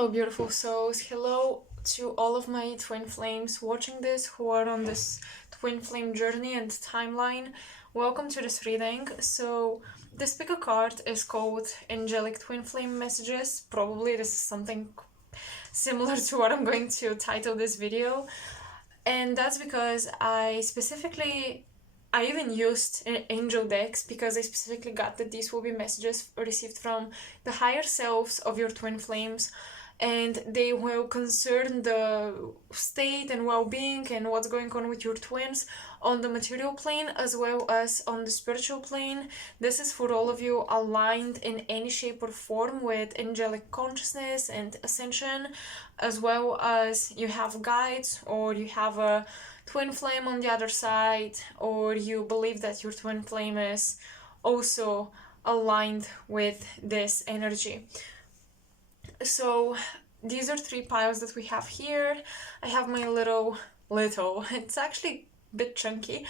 Hello, beautiful souls. Hello to all of my twin flames watching this who are on this twin flame journey and timeline. Welcome to this reading. So, this pick a card is called Angelic Twin Flame Messages. Probably this is something similar to what I'm going to title this video. And that's because I even used angel decks because I specifically got that these will be messages received from the higher selves of your twin flames, and they will concern the state and well-being and what's going on with your twins on the material plane as well as on the spiritual plane. This is for all of you aligned in any shape or form with angelic consciousness and ascension, as well as you have guides or you have a twin flame on the other side, or you believe that your twin flame is also aligned with this energy. So these are three piles that we have here. I have my little, it's actually a bit chunky,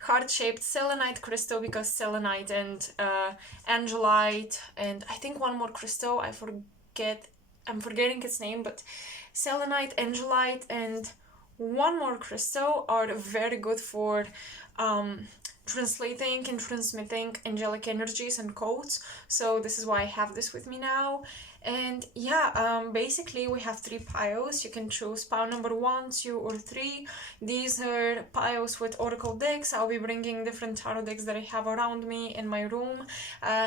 heart-shaped selenite crystal, because selenite and angelite, and I think one more crystal, I'm forgetting its name, but selenite, angelite, and one more crystal are very good for translating and transmitting angelic energies and codes. So this is why I have this with me now. And yeah, basically we have three piles. You can choose pile number 1, 2, or 3. These are piles with oracle decks. I'll be bringing different tarot decks that I have around me in my room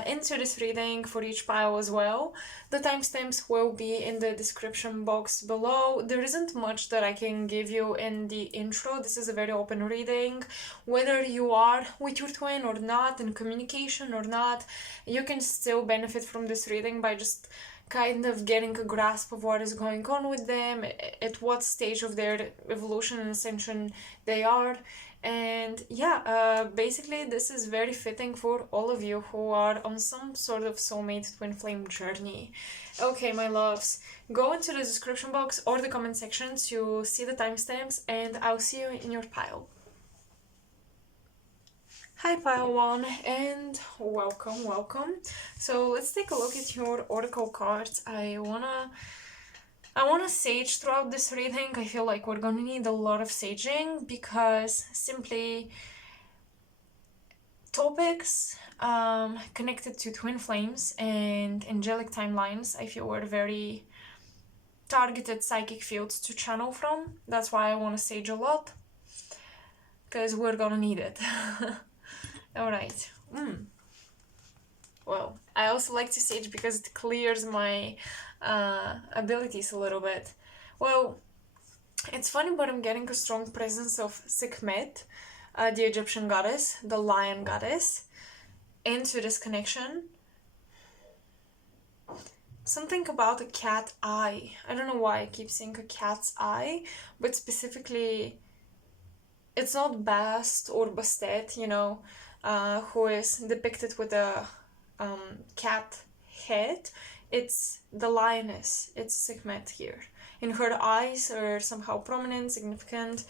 into this reading for each pile as well. The timestamps will be in the description box below. There isn't much that I can give you in the intro. This is a very open reading. Whether you are with your twin or not, in communication or not, you can still benefit from this reading by just kind of getting a grasp of what is going on with them, at what stage of their evolution and ascension they are. And yeah, basically this is very fitting for all of you who are on some sort of soulmate twin flame journey. Okay, my loves, go into the description box or the comment section to see the timestamps, and I'll see you in your pile. Hi pile 1, and welcome. So let's take a look at your oracle cards. I wanna sage throughout this reading. I feel like we're gonna need a lot of saging, because simply topics connected to twin flames and angelic timelines, I feel, are very targeted psychic fields to channel from. That's why I want to sage a lot, because we're gonna need it. Alright. Well, I also like to sage because it clears my abilities a little bit. Well, it's funny, but I'm getting a strong presence of Sekhmet, the Egyptian goddess, the lion goddess, into this connection. Something about a cat eye. I don't know why I keep saying a cat's eye, but specifically, it's not Bast or Bastet, you know, who is depicted with a cat head. It's the lioness. It's Sekhmet here. And her eyes are somehow prominent, significant.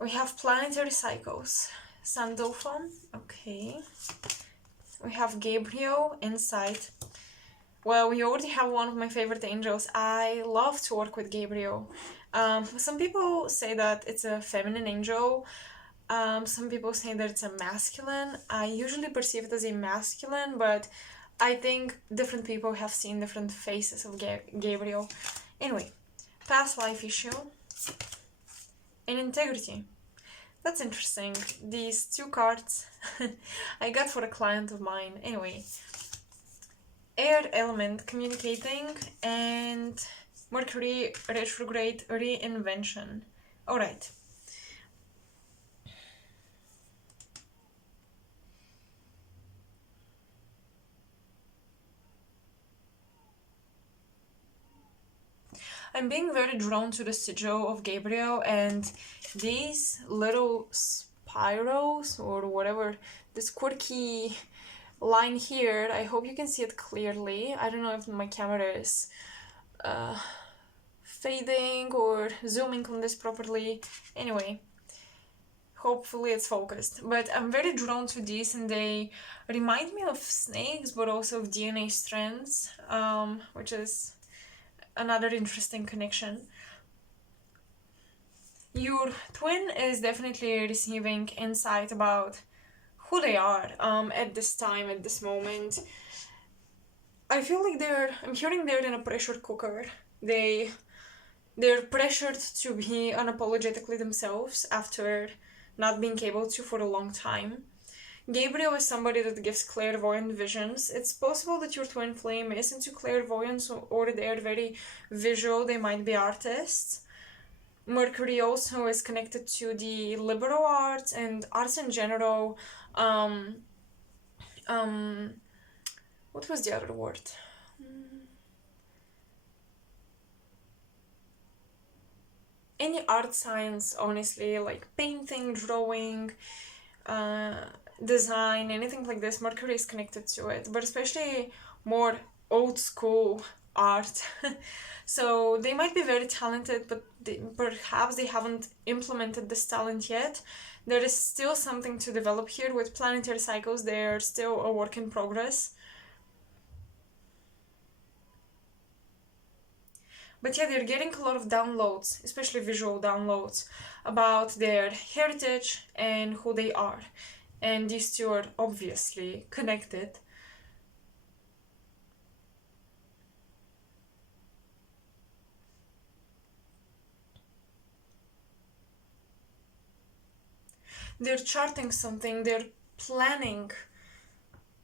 We have planetary cycles. Sandalphon, okay. We have Gabriel, Insight. Well, we already have one of my favorite angels. I love to work with Gabriel. Some people say that it's a feminine angel. Some people say that it's a masculine. I usually perceive it as a masculine, but I think different people have seen different faces of Gabriel. Anyway, past life issue and integrity. That's interesting. These two cards I got for a client of mine. Anyway, air element, communicating, and Mercury retrograde, reinvention. Alright. I'm being very drawn to the sigil of Gabriel, and these little spirals or whatever, this quirky line here, I hope you can see it clearly. I don't know if my camera is fading or zooming on this properly. Anyway, Hopefully it's focused. But I'm very drawn to these, and they remind me of snakes, but also of DNA strands, which is another interesting connection. Your twin is definitely receiving insight about who they are at this time, at this moment. I feel like I'm hearing they're in a pressure cooker. They're pressured to be unapologetically themselves after not being able to for a long time. Gabriel is somebody that gives clairvoyant visions. It's possible that your twin flame is into clairvoyance, or they're very visual, they might be artists. Mercury also is connected to the liberal arts and arts in general. What was the other word? Any art science, honestly, like painting, drawing, design, anything like this, Mercury is connected to it, but especially more old school art. So they might be very talented, but perhaps they haven't implemented this talent yet. There is still something to develop here with planetary cycles. They're still a work in progress. But yeah, they're getting a lot of downloads, especially visual downloads, about their heritage and who they are. And these two are obviously connected. They're charting something, they're planning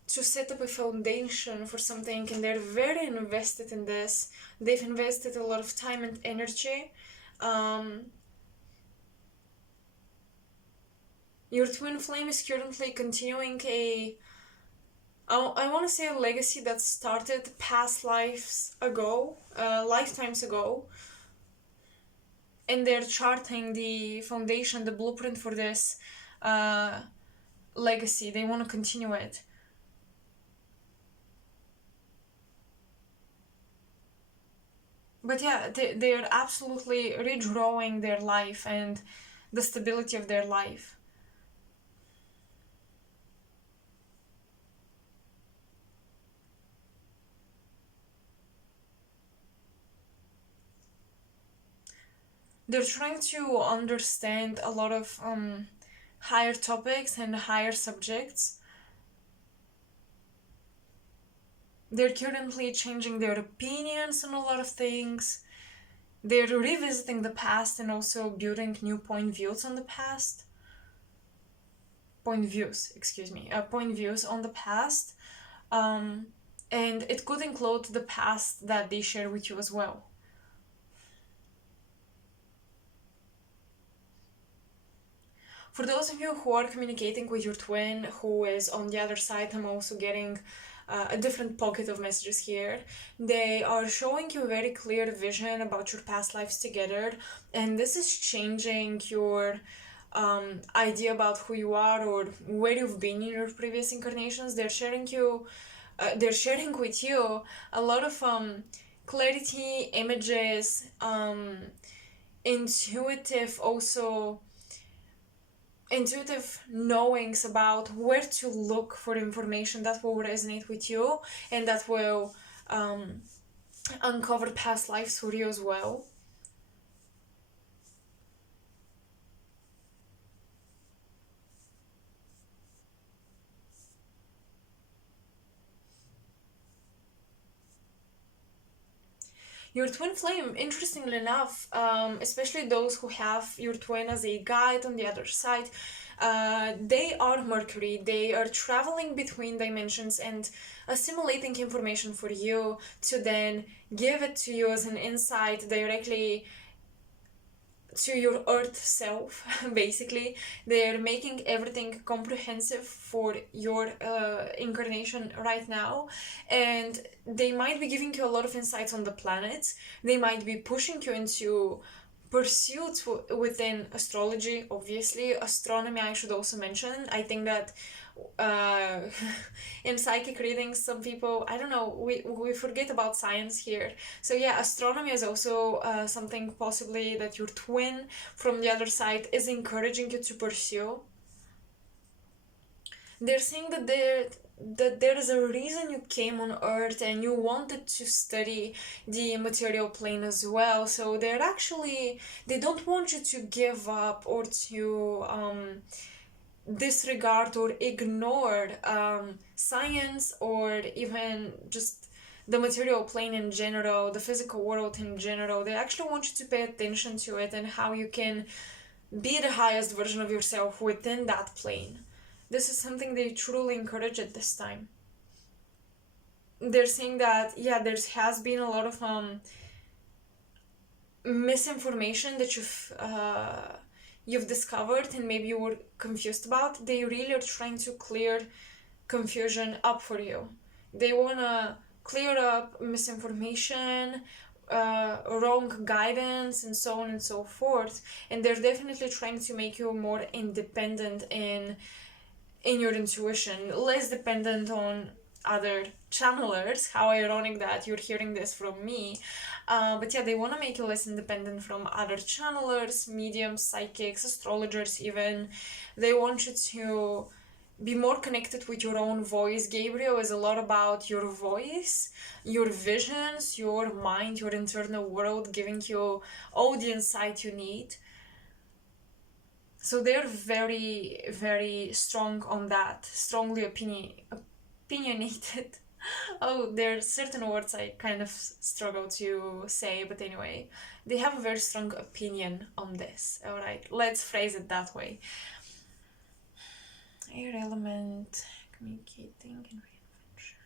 to set up a foundation for something, and they're very invested in this. They've invested a lot of time and energy. Your twin flame is currently continuing I want to say a legacy that started past lives ago, lifetimes ago, and they're charting the foundation, the blueprint for this legacy. They want to continue it. But yeah, they're absolutely redrawing their life and the stability of their life. They're trying to understand a lot of higher topics and higher subjects. They're currently changing their opinions on a lot of things. They're revisiting the past and also building new point views on the past. Point views on the past. And it could include the past that they share with you as well. For those of you who are communicating with your twin who is on the other side, I'm also getting a different pocket of messages here. They are showing you a very clear vision about your past lives together, and this is changing your idea about who you are or where you've been in your previous incarnations. They're sharing with you a lot of clarity, images, intuitive knowings about where to look for information that will resonate with you and that will uncover past lives for you as well. Your twin flame, interestingly enough, especially those who have your twin as a guide on the other side, they are Mercury. They are traveling between dimensions and assimilating information for you to then give it to you as an insight directly to your earth self. Basically, they're making everything comprehensive for your incarnation right now, and they might be giving you a lot of insights on the planets. They might be pushing you into pursuits within astrology. Obviously, astronomy I should also mention. I think that uh, in psychic readings, some people, I don't know, we forget about science here. So yeah, astronomy is also something possibly that your twin from the other side is encouraging you to pursue. They're saying that there is a reason you came on Earth and you wanted to study the material plane as well. So they don't want you to give up or to disregard or ignore science, or even just the material plane in general, the physical world in general. They actually want you to pay attention to it and how you can be the highest version of yourself within that plane. This is something they truly encourage at this time. They're saying that, yeah, there has been a lot of misinformation that you've discovered and maybe you were confused about. They really are trying to clear confusion up for you. They want to clear up misinformation, wrong guidance, and so on and so forth. And they're definitely trying to make you more independent in your intuition, less dependent on other channelers. How ironic that you're hearing this from me. But yeah, they want to make you less independent from other channelers, mediums, psychics, astrologers even. They want you to be more connected with your own voice. Gabriel is a lot about your voice, your visions, your mind, your internal world, giving you all the insight you need. So they're very, very strong on that, strongly opinionated. Oh, there are certain words I kind of struggle to say, but anyway, they have a very strong opinion on this. All right, let's phrase it that way. Air element, communicating and reinvention.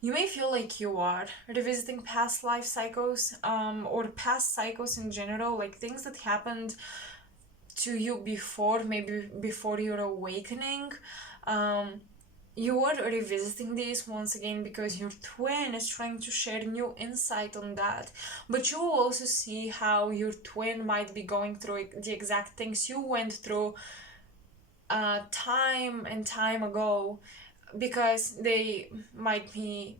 You may feel like you are revisiting past life cycles, or past cycles in general, like things that happened to you before, maybe before your awakening. You are revisiting this once again because your twin is trying to share new insight on that. But you will also see how your twin might be going through the exact things you went through time and time ago, because they might be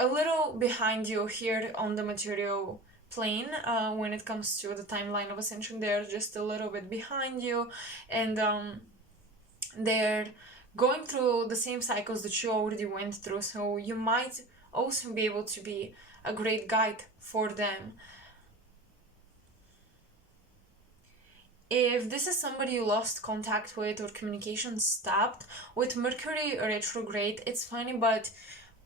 a little behind you here on the material plane. When it comes to the timeline of ascension, they're just a little bit behind you, and they're going through the same cycles that you already went through, so you might also be able to be a great guide for them. If this is somebody you lost contact with or communication stopped, with Mercury retrograde, it's funny, but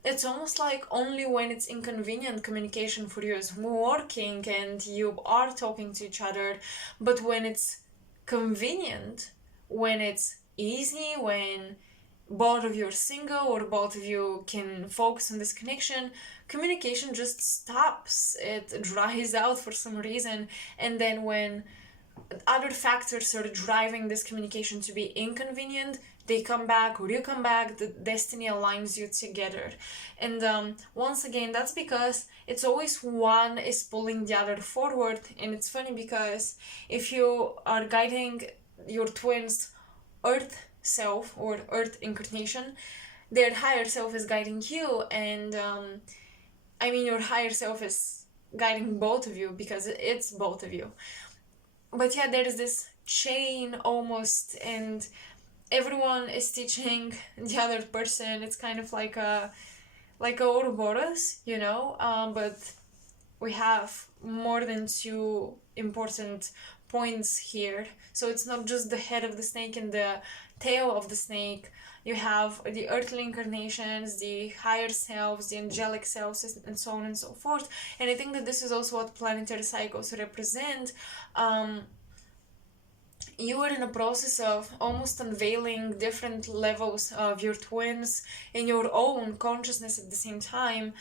it's almost like only when it's inconvenient communication for you is working and you are talking to each other. But when it's convenient, when it's easy, when both of you are single or both of you can focus on this connection, communication just stops. It dries out for some reason. And then when other factors are driving this communication to be inconvenient, they come back or you come back, the destiny aligns you together. And once again, that's because it's always one is pulling the other forward. And it's funny because if you are guiding your twins earth self or earth incarnation, their higher self is guiding you, and your higher self is guiding both of you because it's both of you. But yeah, there is this chain almost, and everyone is teaching the other person. It's kind of like a Ouroboros, but we have more than two important points here. So it's not just the head of the snake and the tail of the snake. You have the earthly incarnations, the higher selves, the angelic selves, and so on and so forth. And I think that this is also what planetary cycles represent. You are in a process of almost unveiling different levels of your twins in your own consciousness at the same time.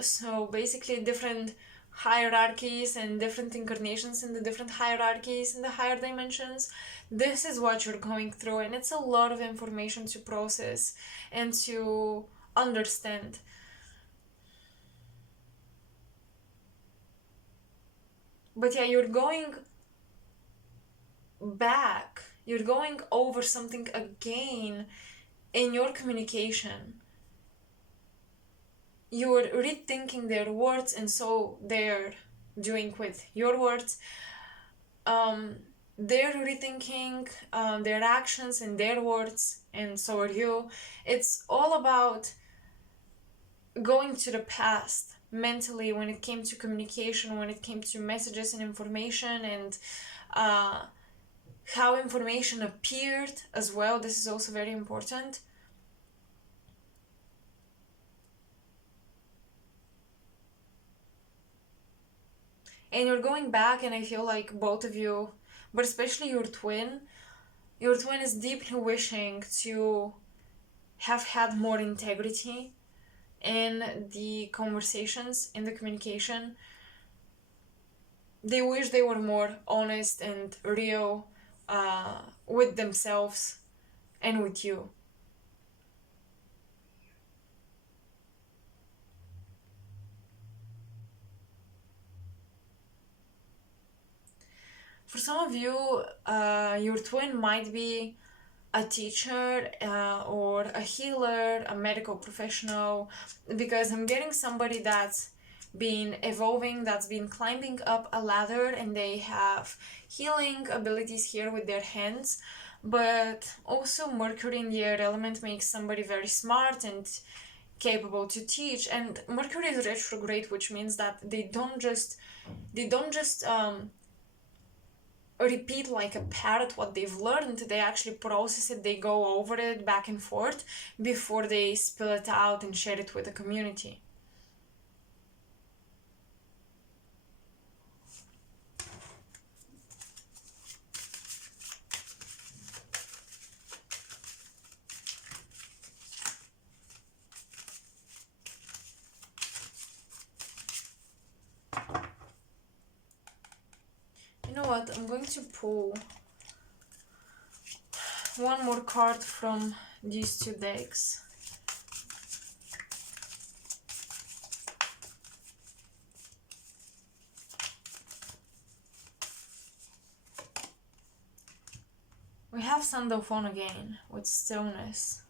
So basically different hierarchies and different incarnations in the different hierarchies in the higher dimensions. This is what you're going through, and it's a lot of information to process and to understand. But yeah, you're going back, you're going over something again in your communication. You're rethinking their words, and so they're doing with your words. They're rethinking their actions and their words, and so are you. It's all about going to the past mentally when it came to communication, when it came to messages and information, and how information appeared as well. This is also very important. And you're going back, and I feel like both of you, but especially your twin is deeply wishing to have had more integrity in the conversations, in the communication. They wish they were more honest and real with themselves and with you. For some of you, your twin might be a teacher or a healer, a medical professional, because I'm getting somebody that's been evolving, that's been climbing up a ladder, and they have healing abilities here with their hands. But also Mercury in the air element makes somebody very smart and capable to teach, and Mercury is retrograde, which means that they don't just repeat like a parrot what they've learned. They actually process it, they go over it back and forth before they spill it out and share it with the community. You know what, I'm going to pull one more card from these two decks. We have Sandalphon again with stillness.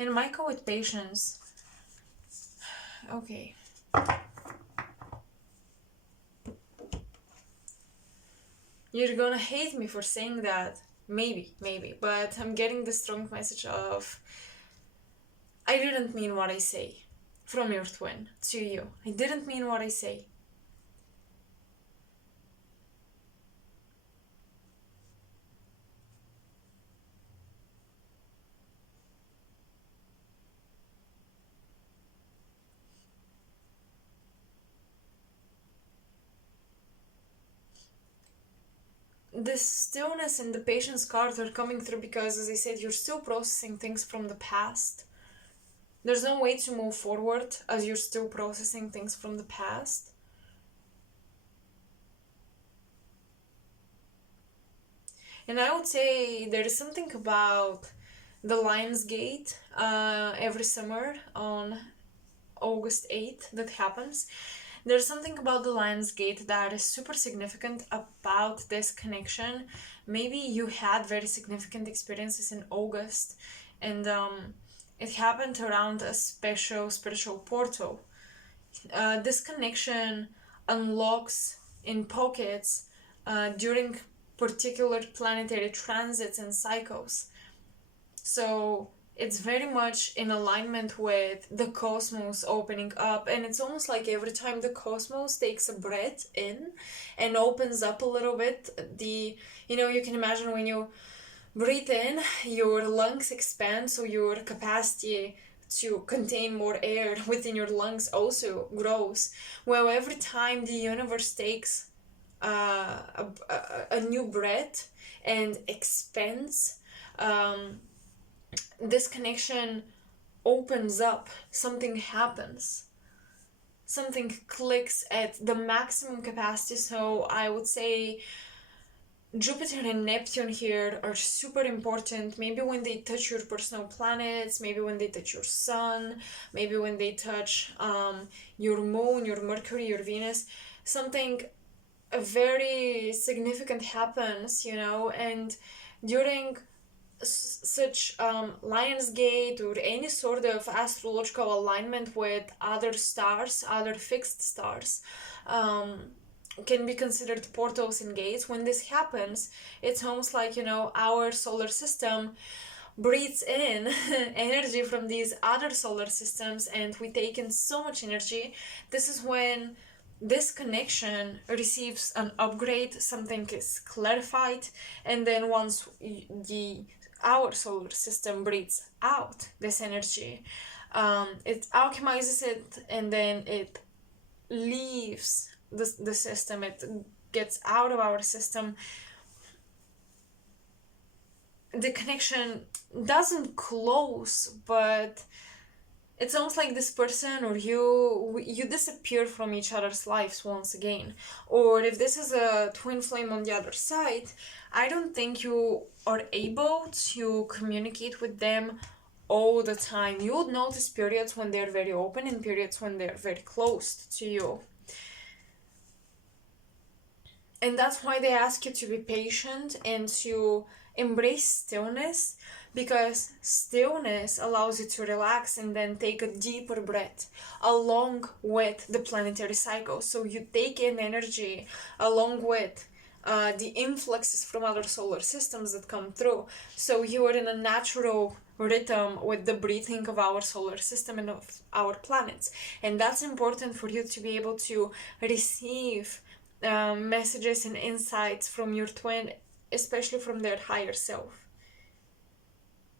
And Michael with patience. Okay. You're gonna hate me for saying that. Maybe. But I'm getting the strong message of I didn't mean what I say. From your twin to you. I didn't mean what I say. The stillness and the patience cards are coming through because, as I said, you're still processing things from the past. There's no way to move forward as you're still processing things from the past. And I would say there is something about the Lion's Gate every summer on August 8th that happens. There's something about the Lion's Gate that is super significant about this connection. Maybe you had very significant experiences in August, and it happened around a special spiritual portal. This connection unlocks in pockets during particular planetary transits and cycles. So it's very much in alignment with the cosmos opening up, and it's almost like every time the cosmos takes a breath in and opens up a little bit, you can imagine when you breathe in, your lungs expand, so your capacity to contain more air within your lungs also grows. Well, every time the universe takes a new breath and expands, this connection opens up, something happens, something clicks at the maximum capacity. So I would say Jupiter and Neptune here are super important. Maybe when they touch your personal planets, maybe when they touch your sun, maybe when they touch your moon, your Mercury, your Venus, something very significant happens, you know, and during such Lionsgate or any sort of astrological alignment with other stars, other fixed stars, um, can be considered portals and gates. When this happens, it's almost like, you know, our solar system breathes in energy from these other solar systems and we take in so much energy. This is when this connection receives an upgrade, something is clarified, and then once our solar system breathes out this energy, it alchemizes it and then it leaves the system, it gets out of our system. The connection doesn't close, but it's almost like this person or you disappear from each other's lives once again. Or if this is a twin flame on the other side, I don't think you are able to communicate with them all the time. You would notice periods when they're very open and periods when they're very closed to you. And that's why they ask you to be patient and to embrace stillness, because stillness allows you to relax and then take a deeper breath along with the planetary cycle. So you take in energy along with the influxes from other solar systems that come through. So you are in a natural rhythm with the breathing of our solar system and of our planets. And that's important for you to be able to receive messages and insights from your twin, especially from their higher self.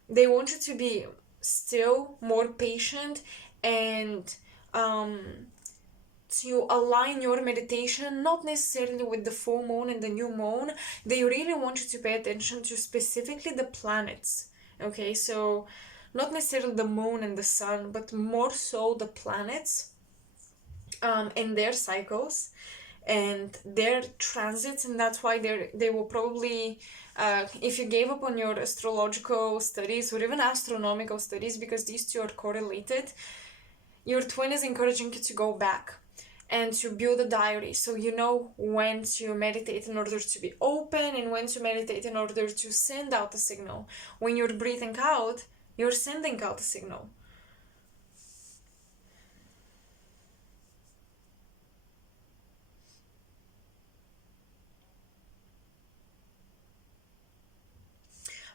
They want you to be still more patient and to align your meditation not necessarily with the full moon and the new moon. They really want you to pay attention to specifically the planets. Okay, so not necessarily the moon and the sun, but more so the planets and their cycles and their transits. And that's why they will probably if you gave up on your astrological studies or even astronomical studies, because these two are correlated, your twin is encouraging you to go back and to build a diary, so you know when to meditate in order to be open and when to meditate in order to send out a signal. When you're breathing out, you're sending out a signal.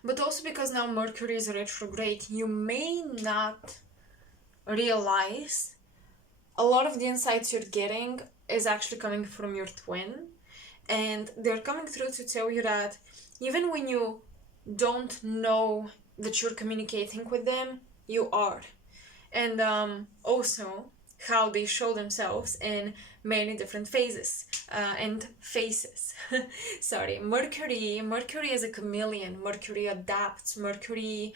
But also because now Mercury is retrograde, you may not realize a lot of the insights you're getting is actually coming from your twin. And they're coming through to tell you that even when you don't know that you're communicating with them, you are. And also how they show themselves in many different phases and faces. Sorry, Mercury is a chameleon. Mercury adapts. Mercury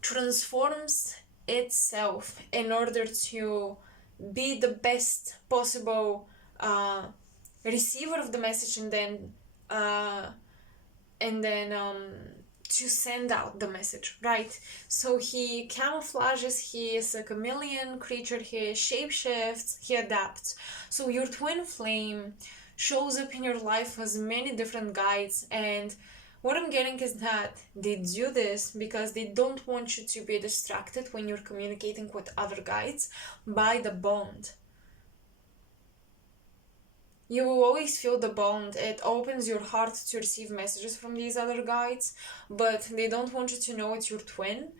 transforms itself in order to be the best possible receiver of the message, and then to send out the message, right? So he camouflages, he is a chameleon creature, he shapeshifts, he adapts. So your twin flame shows up in your life as many different guides, and what I'm getting is that they do this because they don't want you to be distracted when you're communicating with other guides by the bond. You will always feel the bond. It opens your heart to receive messages from these other guides, but they don't want you to know it's your twin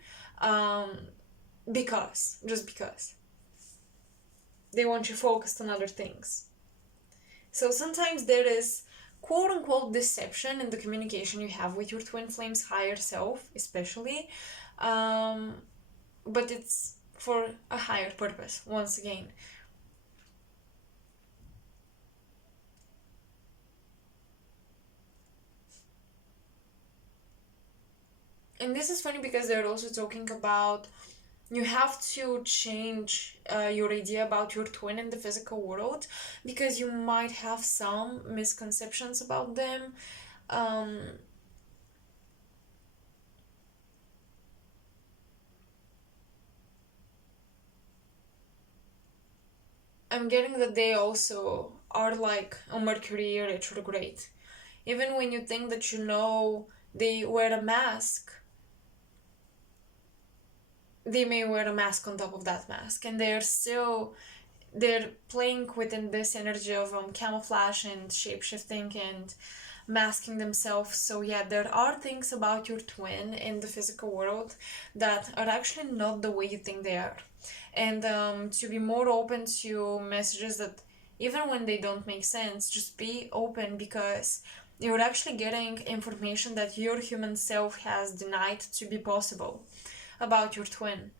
just because. They want you focused on other things. So sometimes there is quote-unquote deception in the communication you have with your twin flame's higher self, especially, but it's for a higher purpose, once again. And this is funny because they're also talking about you have to change your idea about your twin in the physical world, because you might have some misconceptions about them. Um, I'm getting that they also are like a Mercury retrograde. Even when you think that you know they wear a mask, they may wear a mask on top of that mask, and they're playing within this energy of camouflage and shapeshifting and masking themselves. So yeah, there are things about your twin in the physical world that are actually not the way you think they are. And to be more open to messages that even when they don't make sense, just be open, because you're actually getting information that your human self has denied to be possible about your twin.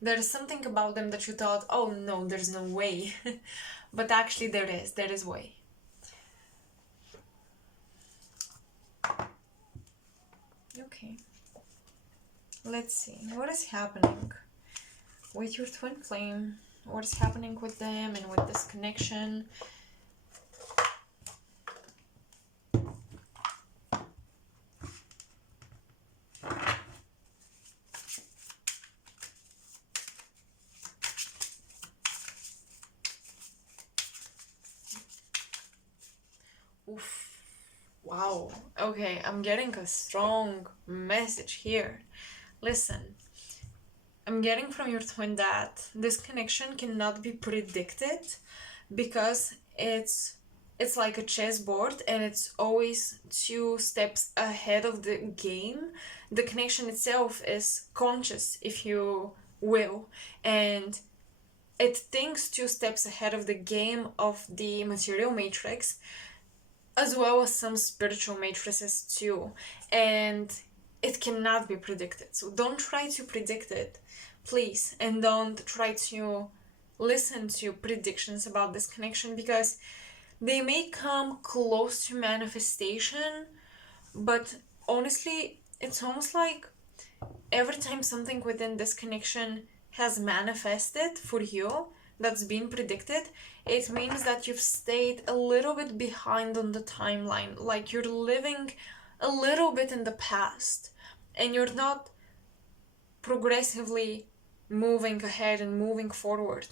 There's something about them that you thought, oh no, there's no way. But actually there is way. Okay. Let's see, what is happening with your twin flame? What is happening with them and with this connection? Oof. Wow. Okay, I'm getting a strong message here. Listen, I'm getting from your twin that this connection cannot be predicted, because it's like a chessboard and it's always 2 steps ahead of the game. The connection itself is conscious, if you will, and it thinks 2 steps ahead of the game of the material matrix, as well as some spiritual matrices too, and it cannot be predicted. So don't try to predict it, please, and don't try to listen to predictions about this connection, because they may come close to manifestation, but honestly, it's almost like every time something within this connection has manifested for you that's been predicted, it means that you've stayed a little bit behind on the timeline. Like you're living a little bit in the past and you're not progressively moving ahead and moving forward.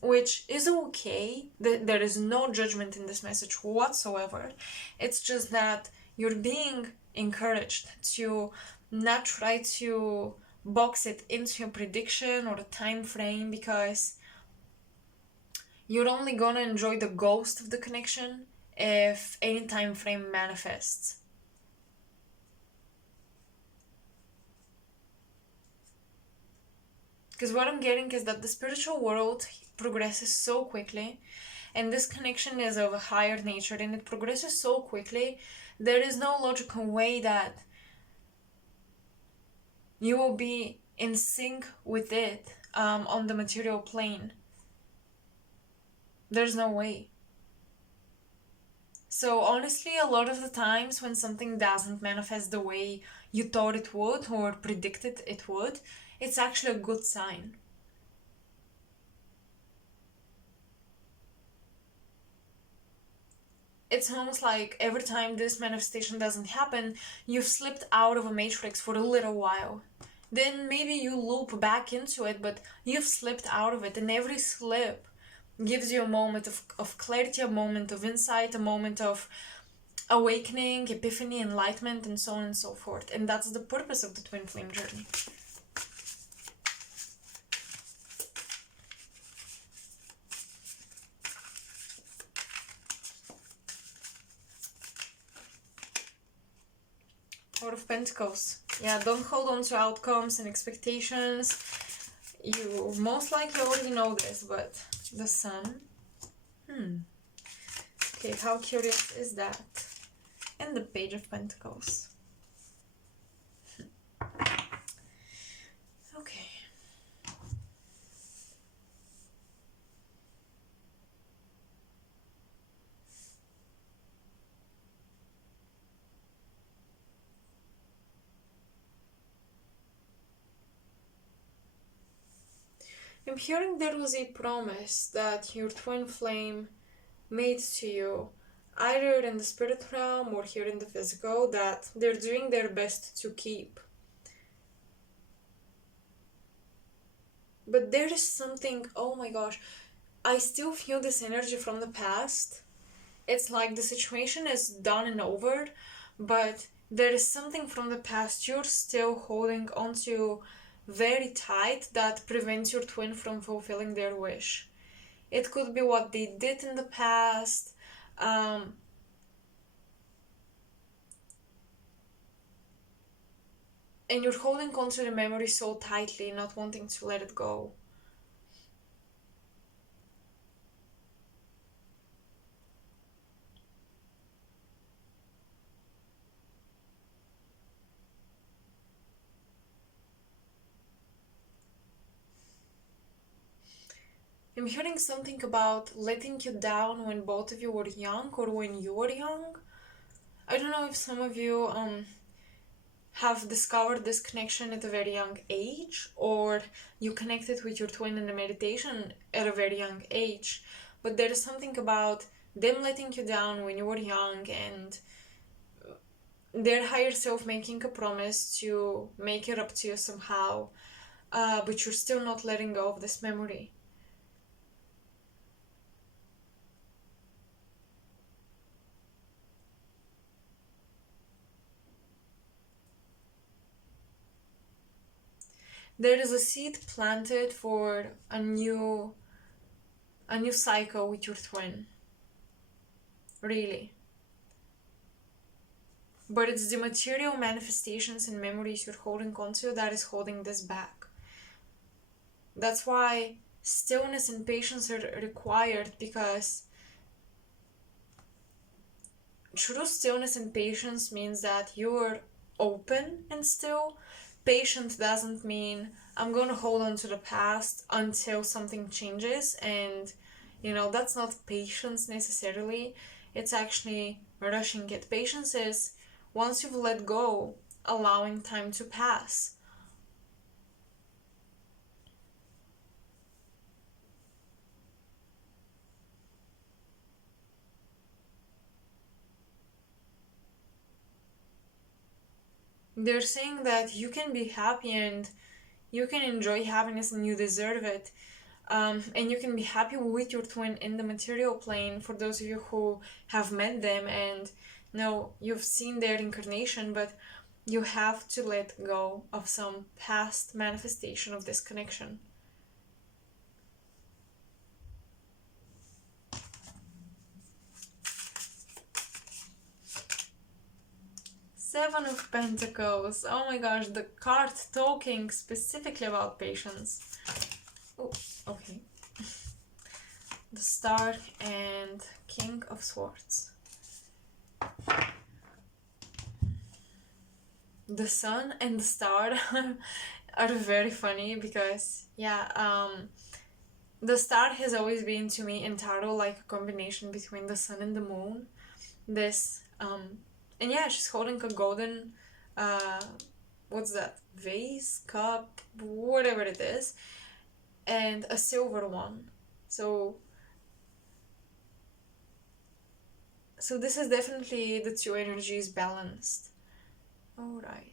Which is okay. There is no judgment in this message whatsoever. It's just that you're being encouraged to not try to box it into a prediction or a time frame, because you're only gonna enjoy the ghost of the connection if any time frame manifests. Because what I'm getting is that the spiritual world progresses so quickly, and this connection is of a higher nature, and it progresses so quickly, there is no logical way that you will be in sync with it on the material plane. There's no way. So honestly, a lot of the times when something doesn't manifest the way you thought it would or predicted it would, it's actually a good sign. It's almost like every time this manifestation doesn't happen, you've slipped out of a matrix for a little while. Then maybe you loop back into it, but you've slipped out of it, and every slip gives you a moment of clarity, a moment of insight, a moment of awakening, epiphany, enlightenment, and so on and so forth. And that's the purpose of the twin flame journey. Four of Pentacles. Yeah, don't hold on to outcomes and expectations. You most likely already know this, but the Sun. Okay, how curious is that? And the Page of Pentacles. Okay. I'm hearing there was a promise that your twin flame made to you, either in the spirit realm or here in the physical, that they're doing their best to keep. But there is something, oh my gosh, I still feel this energy from the past. It's like the situation is done and over, but there is something from the past you're still holding onto very tight that prevents your twin from fulfilling their wish. It could be what they did in the past. Um, and you're holding onto the memory so tightly, not wanting to let it go. I'm hearing something about letting you down when both of you were young or when you were young. I don't know if some of you have discovered this connection at a very young age, or you connected with your twin in the meditation at a very young age, but there is something about them letting you down when you were young and their higher self making a promise to make it up to you somehow, but you're still not letting go of this memory. There is a seed planted for a new cycle with your twin. Really. But it's the material manifestations and memories you're holding onto that is holding this back. That's why stillness and patience are required, because true stillness and patience means that you're open and still. Patient doesn't mean I'm going to hold on to the past until something changes, and that's not patience necessarily. It's actually rushing it. Patience is once you've let go, allowing time to pass. They're saying that you can be happy and you can enjoy happiness and you deserve it. And you can be happy with your twin in the material plane, for those of you who have met them and you've seen their incarnation, but you have to let go of some past manifestation of this connection. Seven of Pentacles. Oh my gosh, the card talking specifically about patience. Oh, okay. The Star and King of Swords. The Sun and the Star are very funny because, the Star has always been to me in tarot like a combination between the Sun and the Moon. And she's holding a golden, what's that, vase, cup, whatever it is, and a silver one. So this is definitely the two energies balanced. All right.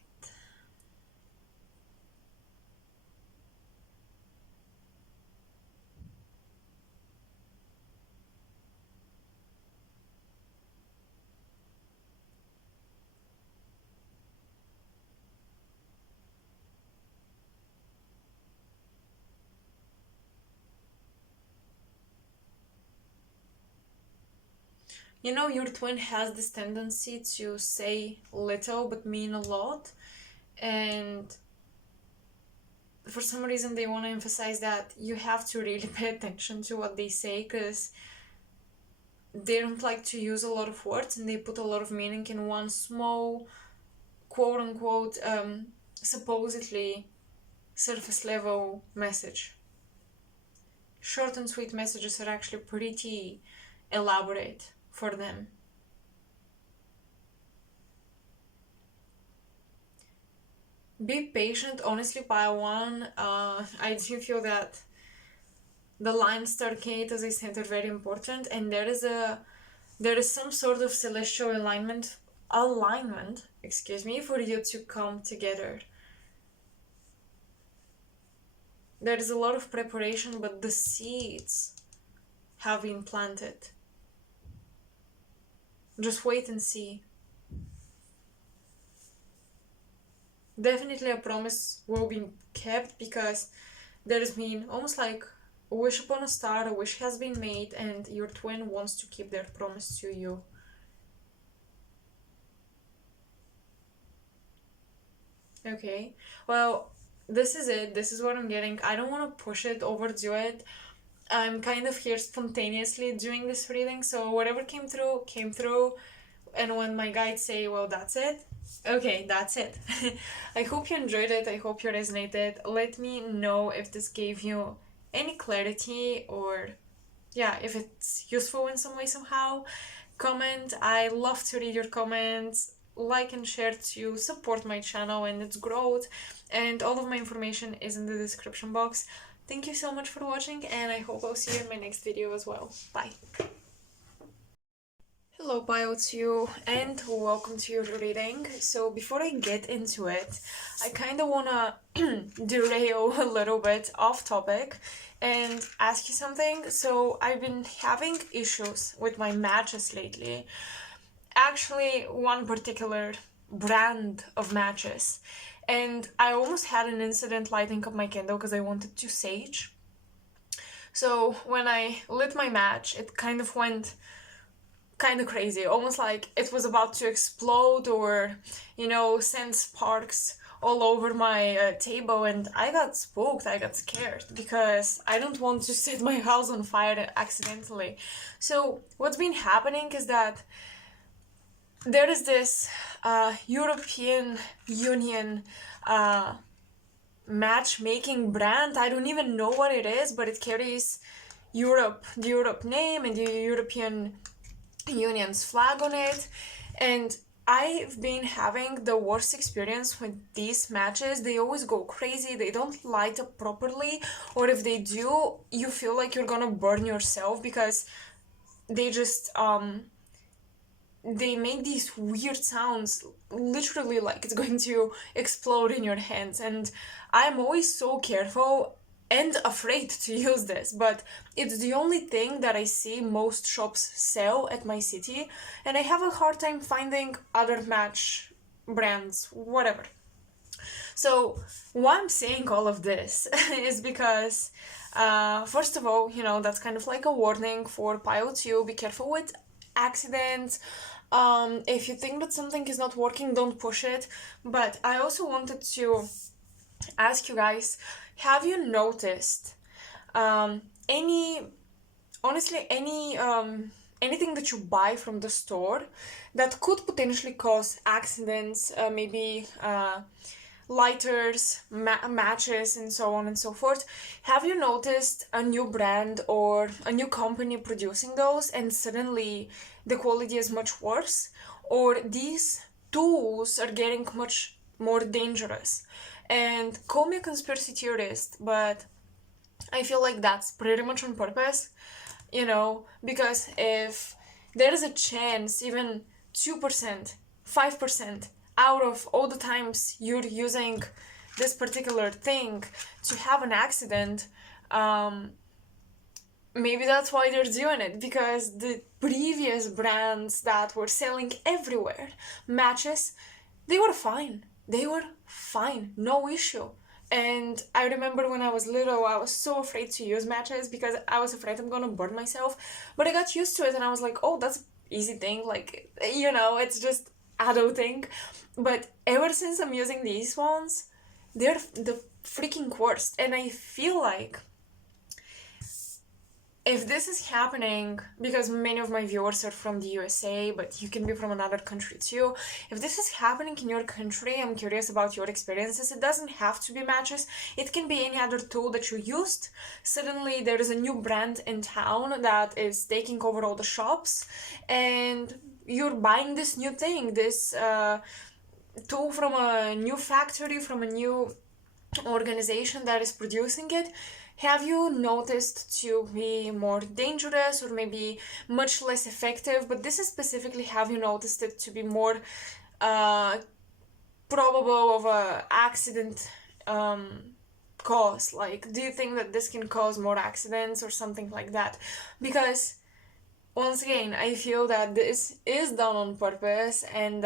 Your twin has this tendency to say little but mean a lot, and for some reason they want to emphasize that you have to really pay attention to what they say, because they don't like to use a lot of words and they put a lot of meaning in one small, quote unquote, supposedly surface level message. Short and sweet messages are actually pretty elaborate for them. Be patient, honestly, pile one. I do feel that the lines 𝔸ℕ𝔾𝔼𝕃, as I said, are very important, and there is some sort of celestial alignment, excuse me, for you to come together. There is a lot of preparation, but the seeds have been planted. Just wait and see. Definitely a promise will be kept, because there has been almost like a wish upon a star, a wish has been made, and your twin wants to keep their promise to you. Okay, well, this is it. This is what I'm getting. I don't want to push it, overdo it. I'm kind of here spontaneously doing this reading, so whatever came through, came through. And when my guides say, well, that's it, okay, that's it. I hope you enjoyed it. I hope you resonated. Let me know if this gave you any clarity, or yeah, if it's useful in some way, somehow. Comment. I love to read your comments. Like and share to support my channel and its growth. And all of my information is in the description box. Thank you so much for watching, and I hope I'll see you in my next video as well. Bye. Hello Pile 2, and welcome to your reading. So before I get into it, I kind of wanna derail a little bit off topic and ask you something. So I've been having issues with my matches lately. Actually, one particular brand of matches. And I almost had an incident lighting up my candle because I wanted to sage. So when I lit my match, it kind of went kind of crazy, almost like it was about to explode, or, you know, send sparks all over my table, and I got spooked. I got scared because I don't want to set my house on fire accidentally. So what's been happening is that there is this European Union matchmaking brand. I don't even know what it is, but it carries Europe, the Europe name, and the European Union's flag on it. And I've been having the worst experience with these matches. They always go crazy, they don't light up properly, or if they do, you feel like you're gonna burn yourself, because they just they make these weird sounds, literally like it's going to explode in your hands. And I'm always so careful and afraid to use this, but it's the only thing that I see most shops sell at my city, and I have a hard time finding other match brands, whatever. So why I'm saying all of this is because first of all, you know, that's kind of like a warning for Pile 2. Be careful with accidents. If you think that something is not working, don't push it. But I also wanted to ask you guys, have you noticed anything that you buy from the store that could potentially cause accidents, maybe lighters, matches, and so on and so forth? Have you noticed a new brand or a new company producing those, and suddenly the quality is much worse? Or these tools are getting much more dangerous? And call me a conspiracy theorist, but I feel like that's pretty much on purpose, you know, because if there is a chance, even 2%, 5% out of all the times you're using this particular thing to have an accident, maybe that's why they're doing it, because the previous brands that were selling everywhere, matches, they were fine. They were fine, no issue. And I remember when I was little, I was so afraid to use matches because I was afraid I'm gonna burn myself. But I got used to it, and I was like, oh, that's an easy thing, like, you know, it's just adulting. But ever since I'm using these ones, they're the freaking worst. And I feel like if this is happening, because many of my viewers are from the USA, but you can be from another country too, if this is happening in your country, I'm curious about your experiences. It doesn't have to be matches, it can be any other tool that you used. Suddenly there is a new brand in town that is taking over all the shops, and you're buying this new thing, this tool from a new factory, from a new organization that is producing it, have you noticed to be more dangerous or maybe much less effective? But this is specifically, have you noticed it to be more probable of a accident cause? Like, do you think that this can cause more accidents or something like that? Because once again, I feel that this is done on purpose, and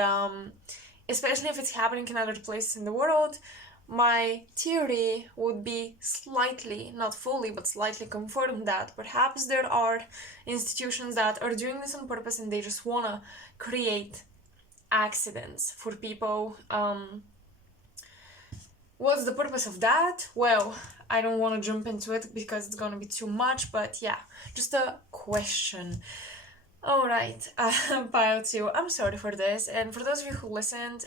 especially if it's happening in other places in the world, my theory would be slightly, not fully, but slightly confirm that perhaps there are institutions that are doing this on purpose and they just wanna create accidents for people. What's the purpose of that? Well, I don't want to jump into it because it's gonna be too much, but yeah, just a question. Alright, pile 2, I'm sorry for this, and for those of you who listened,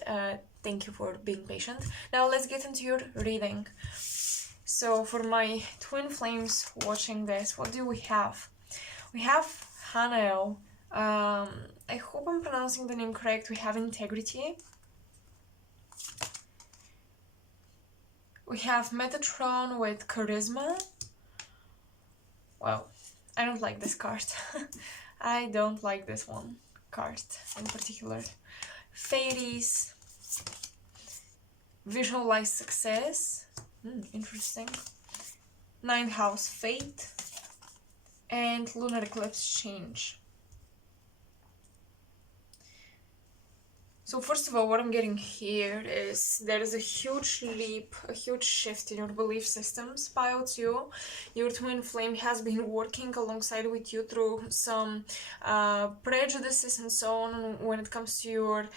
thank you for being patient. Now let's get into your reading. So for my twin flames watching this, what do we have? We have Hanel. I hope I'm pronouncing the name correct. We have Integrity. We have Metatron with Charisma. Well, I don't like this card. I don't like this one card in particular. Fairies. Visualize Success. Interesting. 9th House Fate. And Lunar Eclipse Change. So first of all, what I'm getting here is there is a huge leap, a huge shift in your belief systems. Pile 2, your twin flame has been working alongside with you through some prejudices and so on when it comes to your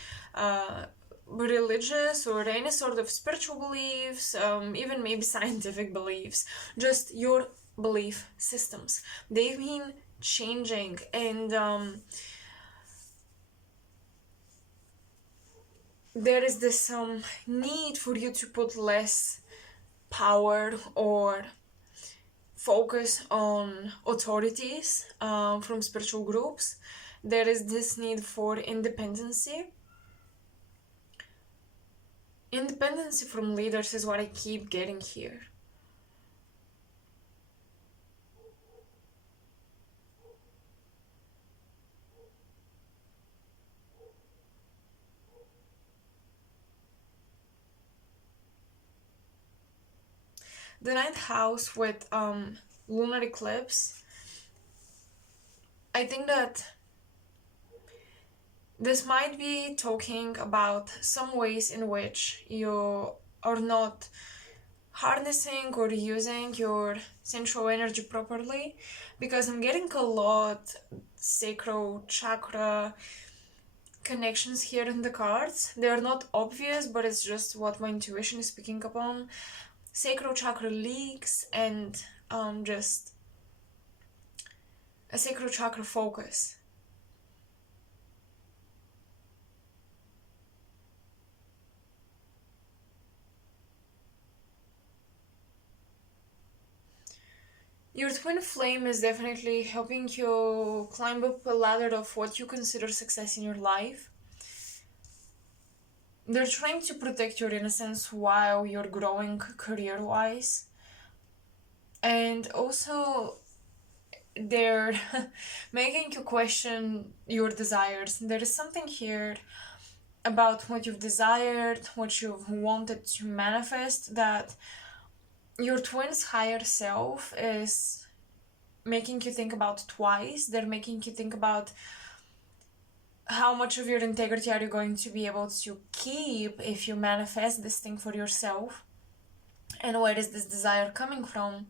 religious or any sort of spiritual beliefs, even maybe scientific beliefs, just your belief systems. They've been changing, and there is this need for you to put less power or focus on authorities from spiritual groups. There is this need for independency. Independency from leaders is what I keep getting here. The 9th house with lunar eclipse, I think that this might be talking about some ways in which you are not harnessing or using your sensual energy properly, because I'm getting a lot sacral chakra connections here in the cards. They are not obvious, but it's just what my intuition is picking up on. Sacral chakra leaks and just a sacral chakra focus. Your twin flame is definitely helping you climb up a ladder of what you consider success in your life. They're trying to protect your innocence while you're growing career-wise. And also, they're making you question your desires. There is something here about what you've desired, what you've wanted to manifest, that your twin's higher self is making you think about twice. They're making you think about how much of your integrity are you going to be able to keep if you manifest this thing for yourself, and where is this desire coming from?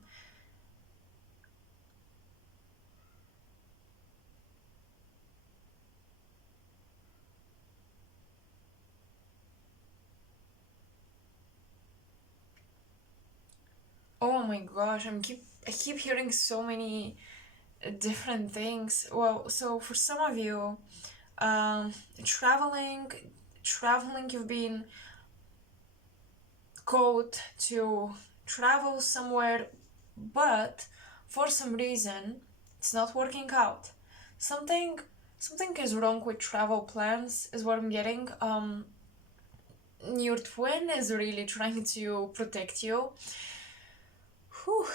Oh my gosh, I keep hearing so many different things. Well, so for some of you, traveling, you've been called to travel somewhere, but for some reason it's not working out. Something is wrong with travel plans is what I'm getting. your twin is really trying to protect you. Whew.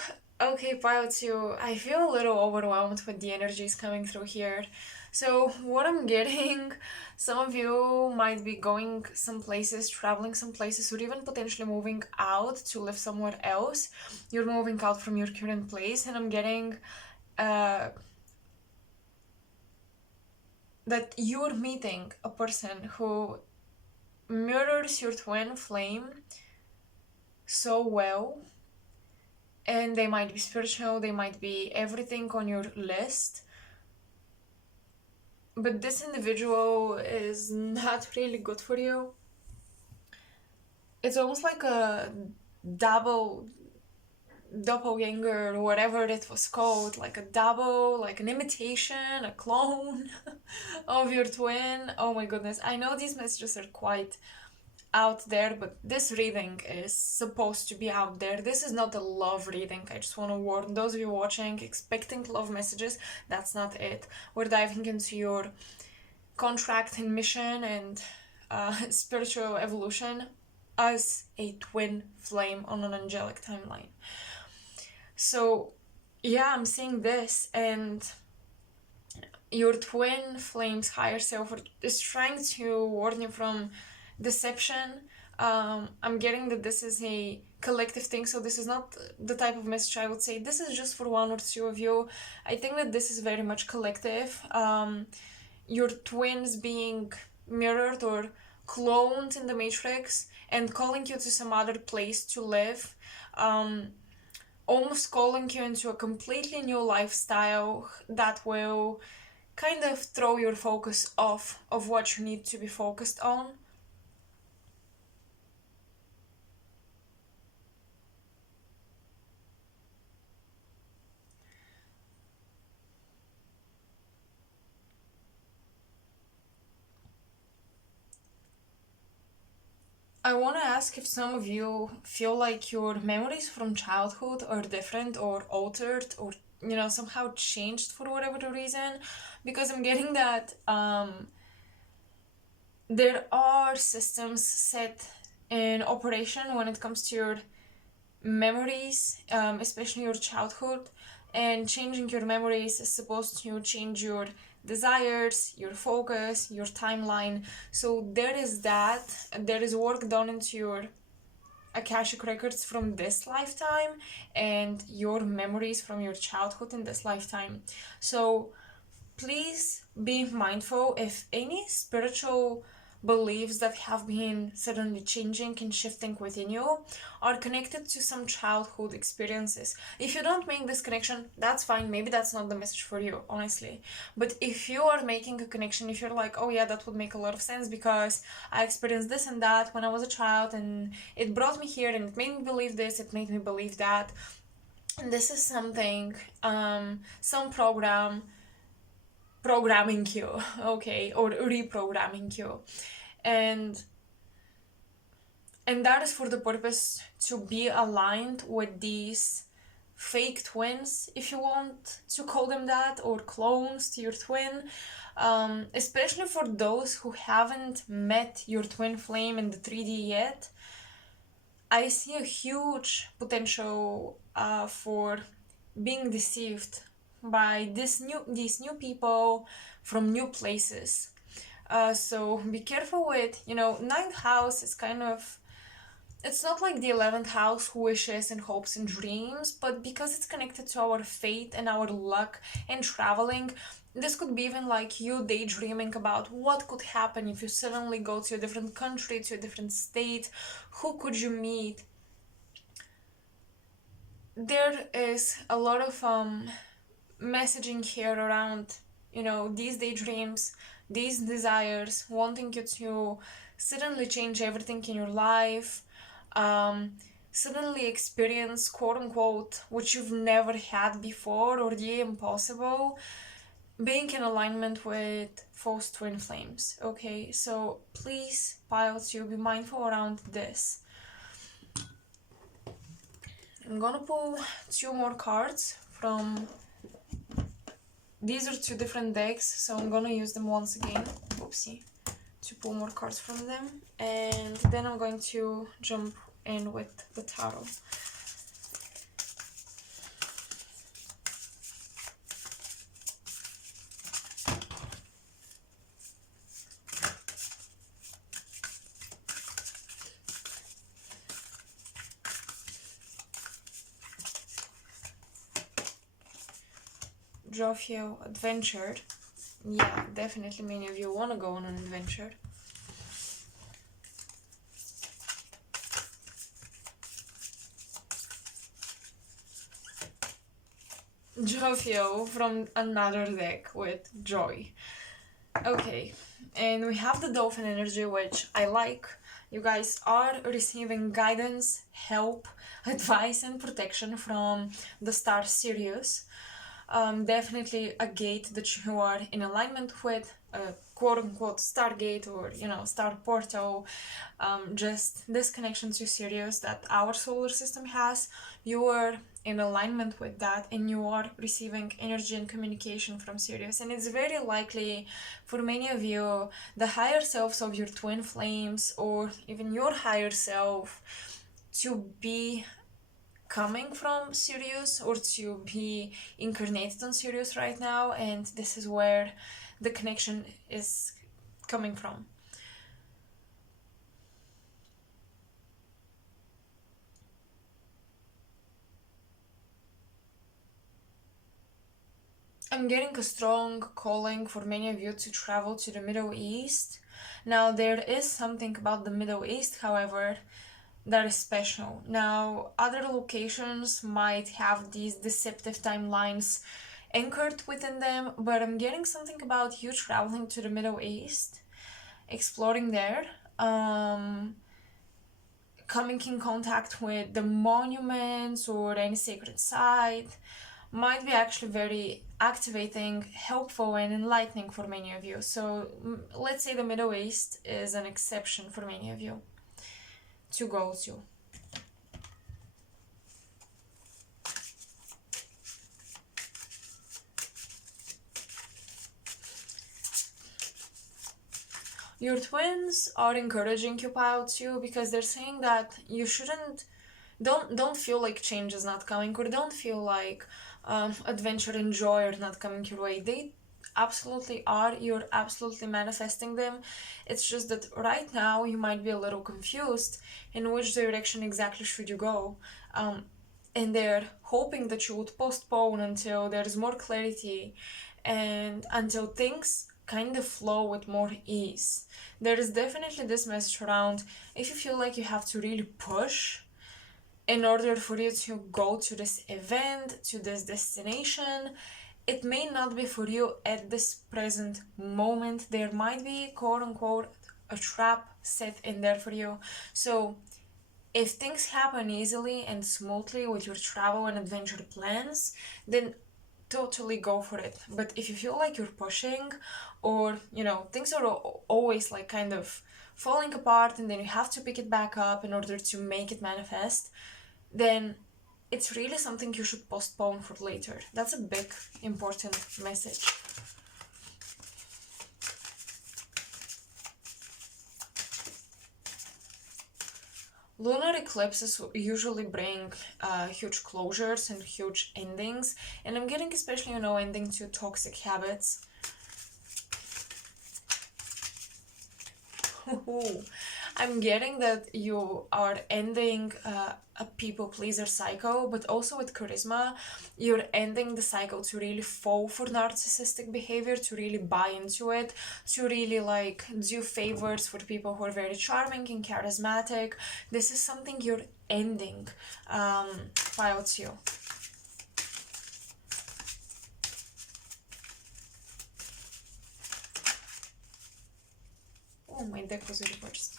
Okay, pile 2. I feel a little overwhelmed with the energies coming through here. So, what I'm getting, some of you might be going some places, traveling some places, or even potentially moving out to live somewhere else. You're moving out from your current place, and I'm getting that you're meeting a person who mirrors your twin flame so well, and they might be spiritual, they might be everything on your list, but this individual is not really good for you. It's almost like a double doppelganger, or whatever it was called, like a double, like an imitation, a clone of your twin. Oh my goodness, I know these messages are quite out there, but this reading is supposed to be out there. This is not a love reading. I just want to warn those of you watching expecting love messages, that's not it. We're diving into your contract and mission and spiritual evolution as a twin flame on an angelic timeline. So yeah, I'm seeing this, and your twin flame's higher self is trying to warn you from deception. I'm getting that this is a collective thing, so this is not the type of message I would say this is just for one or two of you. I think that this is very much collective. Your twins being mirrored or cloned in the matrix and calling you to some other place to live, almost calling you into a completely new lifestyle that will kind of throw your focus off of what you need to be focused on. I want to ask if some of you feel like your memories from childhood are different or altered, or somehow changed for whatever the reason, because I'm getting that there are systems set in operation when it comes to your memories, especially your childhood, and changing your memories is supposed to change your desires, your focus, your timeline. So there is work done into your Akashic records from this lifetime and your memories from your childhood in this lifetime. So please be mindful if any spiritual beliefs that have been suddenly changing and shifting within you are connected to some childhood experiences. If you don't make this connection, that's fine. Maybe that's not the message for you, honestly. But if you are making a connection, if you're like, oh yeah, that would make a lot of sense because I experienced this and that when I was a child and it brought me here and it made me believe this, it made me believe that. And this is something, some programming you, okay, or reprogramming you, and that is for the purpose to be aligned with these fake twins, if you want to call them that, or clones to your twin, especially for those who haven't met your twin flame in the 3D yet. I see a huge potential for being deceived by these new people from new places. So be careful with, ninth house is kind of, it's not like the 11th house, wishes and hopes and dreams, but because it's connected to our fate and our luck and traveling, this could be even like you daydreaming about what could happen if you suddenly go to a different country, to a different state, who could you meet? There is a lot of messaging here around, these daydreams, these desires, wanting you to suddenly change everything in your life, suddenly experience, quote unquote, what you've never had before, or the impossible, being in alignment with false twin flames. Okay, so please, pile 2, be mindful around this. I'm gonna pull 2 more cards from, these are 2 different decks, so I'm gonna use them once again. Oopsie. to pull more cards from them, and then I'm going to jump in with the tarot. Jovial adventure. Yeah, definitely many of you want to go on an adventure. Jovial from another deck with joy. Okay, and we have the dolphin energy, which I like. You guys are receiving guidance, help, advice, and protection from the star Sirius. Definitely a gate that you are in alignment with, a quote-unquote stargate, or star portal. Just this connection to Sirius that our solar system has. You are in alignment with that, and you are receiving energy and communication from Sirius, and it's very likely for many of you the higher selves of your twin flames, or even your higher self, to be coming from Sirius, or to be incarnated on Sirius right now, and this is where the connection is coming from. I'm getting a strong calling for many of you to travel to the Middle East. Now, there is something about the Middle East, however, that is special. Now, other locations might have these deceptive timelines anchored within them, but I'm getting something about you traveling to the Middle East, exploring there, coming in contact with the monuments or any sacred site, might be actually very activating, helpful, and enlightening for many of you. So let's say the Middle East is an exception for many of you to go to. Your twins are encouraging you, pile too, because they're saying that you shouldn't, don't feel like change is not coming, or don't feel like adventure and joy are not coming your way. They absolutely are. You're absolutely manifesting them. It's just that right now you might be a little confused in which direction exactly should you go, and they're hoping that you would postpone until there's more clarity and until things kind of flow with more ease. There is definitely this message around, if you feel like you have to really push in order for you to go to this event, to this destination, it may not be for you at this present moment. There might be, quote unquote, a trap set in there for you. So if things happen easily and smoothly with your travel and adventure plans, then totally go for it. But if you feel like you're pushing, or things are always like kind of falling apart, and then you have to pick it back up in order to make it manifest, then it's really something you should postpone for later. That's a big, important message. Lunar eclipses usually bring huge closures and huge endings, and I'm getting especially, ending to toxic habits. I'm getting that you are ending a people pleaser cycle, but also with charisma, you're ending the cycle to really fall for narcissistic behavior, to really buy into it, to really like do favors for people who are very charming and charismatic. This is something you're ending, pile 2. Oh, my deck was reversed.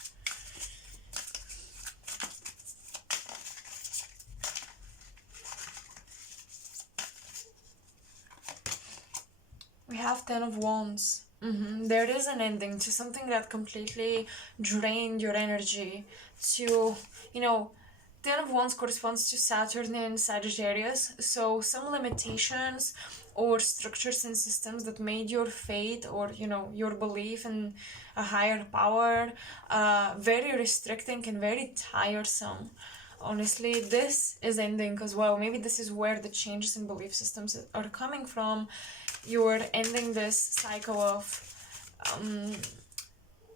We have 10 of Wands. There is an ending to something that completely drained your energy, to, Ten of Wands corresponds to Saturn in Sagittarius, so some limitations or structures and systems that made your faith or, you know, your belief in a higher power very restricting and very tiresome. Honestly, this is ending as well. Maybe this is where the changes in belief systems are coming from. You're ending this cycle of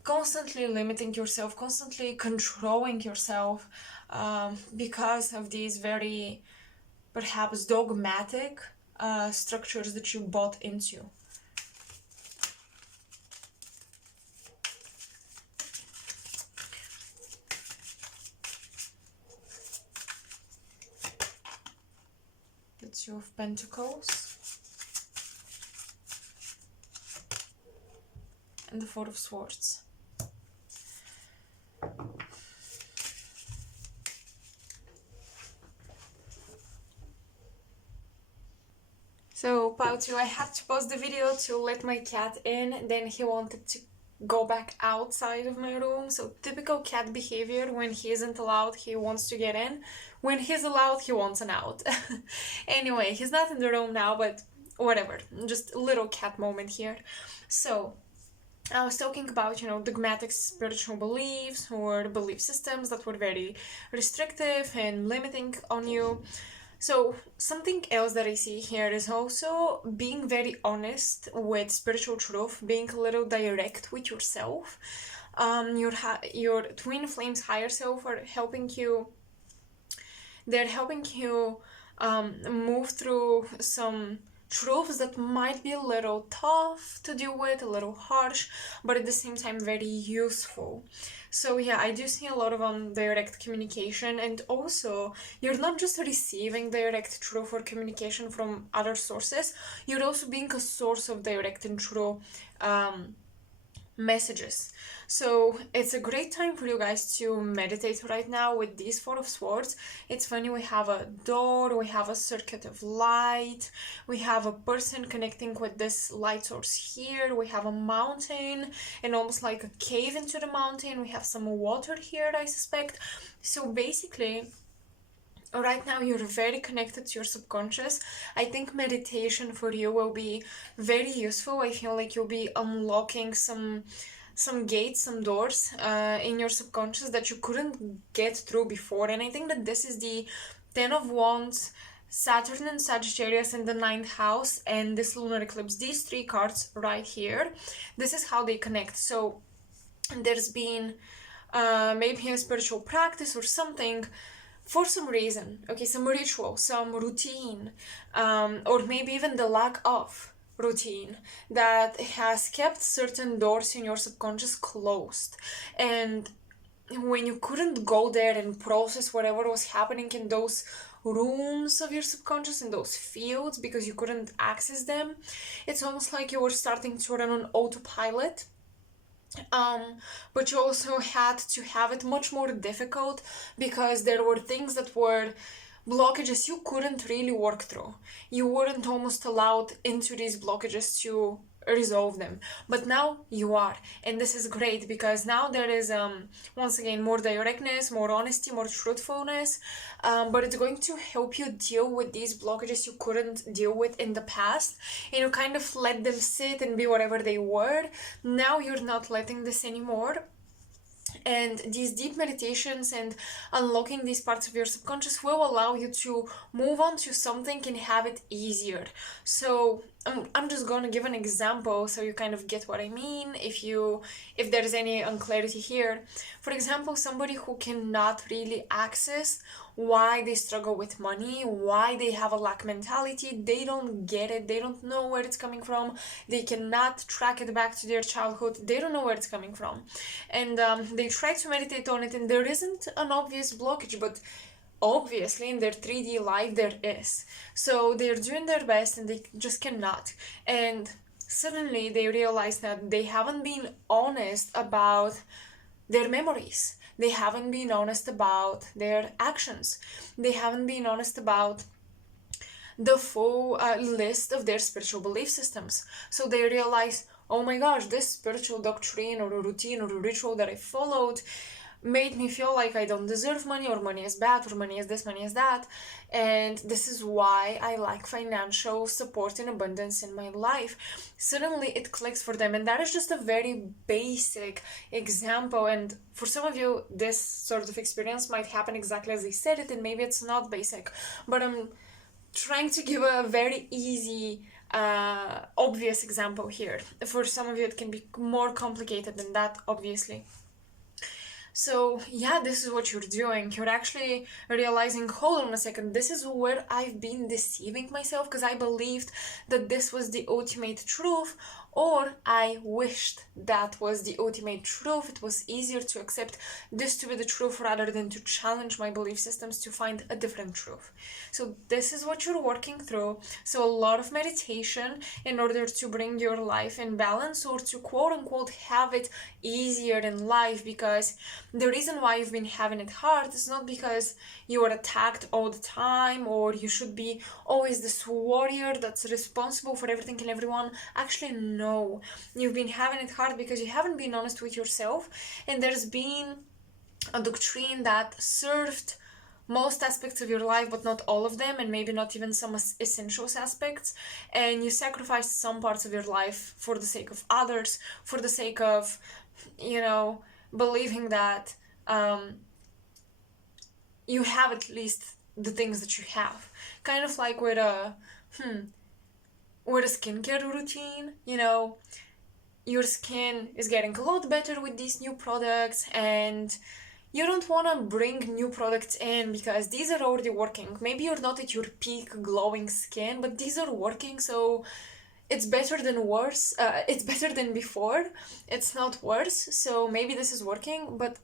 constantly limiting yourself, constantly controlling yourself, because of these very perhaps dogmatic structures that you bought into. The Two of Pentacles and the Four of Swords. So, Pautu, I had to pause the video to let my cat in, then he wanted to go back outside of my room. So, typical cat behavior: when he isn't allowed, he wants to get in. When he's allowed, he wants an out. Anyway, he's not in the room now, but whatever. Just a little cat moment here. So, I was talking about, you know, dogmatic spiritual beliefs or belief systems that were very restrictive and limiting on you. So something else that I see here is also being very honest with spiritual truth, being a little direct with yourself. Your twin flames higher self are helping you. They're helping you move through some truths that might be a little tough to deal with, a little harsh, but at the same time very useful. So yeah, I do see a lot of direct communication, and also you're not just receiving direct truth or communication from other sources, you're also being a source of direct and true messages. So it's a great time for you guys to meditate right now with these Four of Swords. It's funny, we have a door, we have a circuit of light, we have a person connecting with this light source here, we have a mountain and almost like a cave into the mountain, we have some water here, I suspect. So basically, right now you're very connected to your subconscious. I think meditation for you will be very useful. I feel like you'll be unlocking some gates, some doors in your subconscious that you couldn't get through before. And I think that this is the Ten of Wands, Saturn and Sagittarius in the 9th house, and this lunar eclipse. These three cards right here, this is how they connect. So there's been maybe a spiritual practice or something for some reason, okay, some ritual, some routine, or maybe even the lack of routine that has kept certain doors in your subconscious closed. And when you couldn't go there and process whatever was happening in those rooms of your subconscious, in those fields, because you couldn't access them, it's almost like you were starting to run on autopilot. But you also had to have it much more difficult because there were things that were blockages you couldn't really work through. You weren't almost allowed into these blockages to resolve them, but now you are, and this is great because now there is once again more directness, more honesty, more truthfulness, but it's going to help you deal with these blockages you couldn't deal with in the past, and you kind of let them sit and be whatever they were. Now you're not letting this anymore. And these deep meditations and unlocking these parts of your subconscious will allow you to move on to something and have it easier. So I'm just gonna give an example so you kind of get what I mean if there's any unclarity here. For example, somebody who cannot really access why they struggle with money, why they have a lack mentality, they don't get it, they don't know where it's coming from, they cannot track it back to their childhood, they don't know where it's coming from. And they try to meditate on it and there isn't an obvious blockage, but obviously in their 3D life there is. So they're doing their best and they just cannot. And suddenly they realize that they haven't been honest about their memories. They haven't been honest about their actions. They haven't been honest about the full list of their spiritual belief systems. So they realize, oh my gosh, this spiritual doctrine or a routine or a ritual that I followed made me feel like I don't deserve money, or money is bad, or money is this, money is that. And this is why I lack financial support and abundance in my life. Suddenly it clicks for them. And that is just a very basic example. And for some of you, this sort of experience might happen exactly as I said it, and maybe it's not basic. But I'm trying to give a very easy, obvious example here. For some of you, it can be more complicated than that, obviously. So yeah, this is what you're doing. You're actually realizing, hold on a second, this is where I've been deceiving myself because I believed that this was the ultimate truth, or I wished that was the ultimate truth. It was easier to accept this to be the truth rather than to challenge my belief systems to find a different truth. So this is what you're working through. So a lot of meditation in order to bring your life in balance, or to quote unquote have it easier in life, because the reason why you've been having it hard is not because you are attacked all the time, or you should be always this warrior that's responsible for everything and everyone. Actually, no. You've been having it hard because you haven't been honest with yourself, and there's been a doctrine that served most aspects of your life, but not all of them, and maybe not even some essential aspects, and you sacrificed some parts of your life for the sake of others, for the sake of, believing that you have at least the things that you have. Kind of like with a skincare routine, your skin is getting a lot better with these new products, and you don't want to bring new products in because these are already working. Maybe you're not at your peak glowing skin, but these are working, so it's better than worse. It's better than before. It's not worse. So maybe this is working, but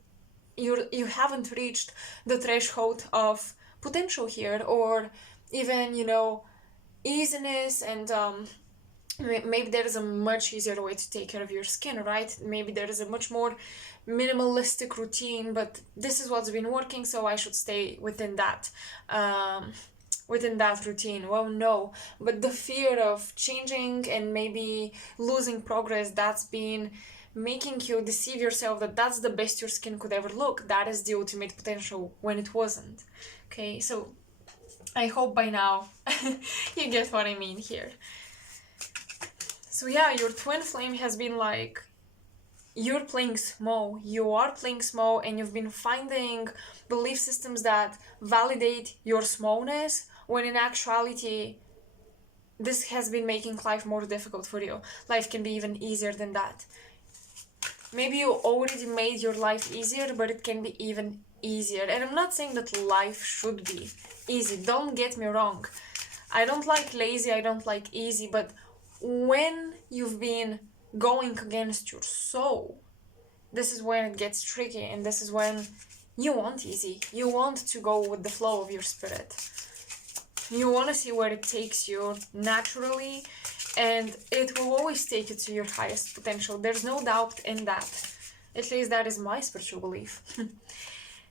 you haven't reached the threshold of potential here, or even easiness, and maybe there is a much easier way to take care of your skin, right? Maybe there is a much more minimalistic routine, but this is what's been working, so I should stay within that. Within that routine. Well, no, but the fear of changing and maybe losing progress, that's been making you deceive yourself that that's the best your skin could ever look. That is the ultimate potential when it wasn't. Okay, so I hope by now you get what I mean here. So yeah, your twin flame has been like, you're playing small, you are playing small, and you've been finding belief systems that validate your smallness, when in actuality, this has been making life more difficult for you. Life can be even easier than that. Maybe you already made your life easier, but it can be even easier. And I'm not saying that life should be easy. Don't get me wrong. I don't like lazy, I don't like easy, but when you've been going against your soul, this is when it gets tricky, and this is when you want easy. You want to go with the flow of your spirit. You want to see where it takes you naturally, and it will always take you to your highest potential. There's no doubt in that. At least that is my spiritual belief.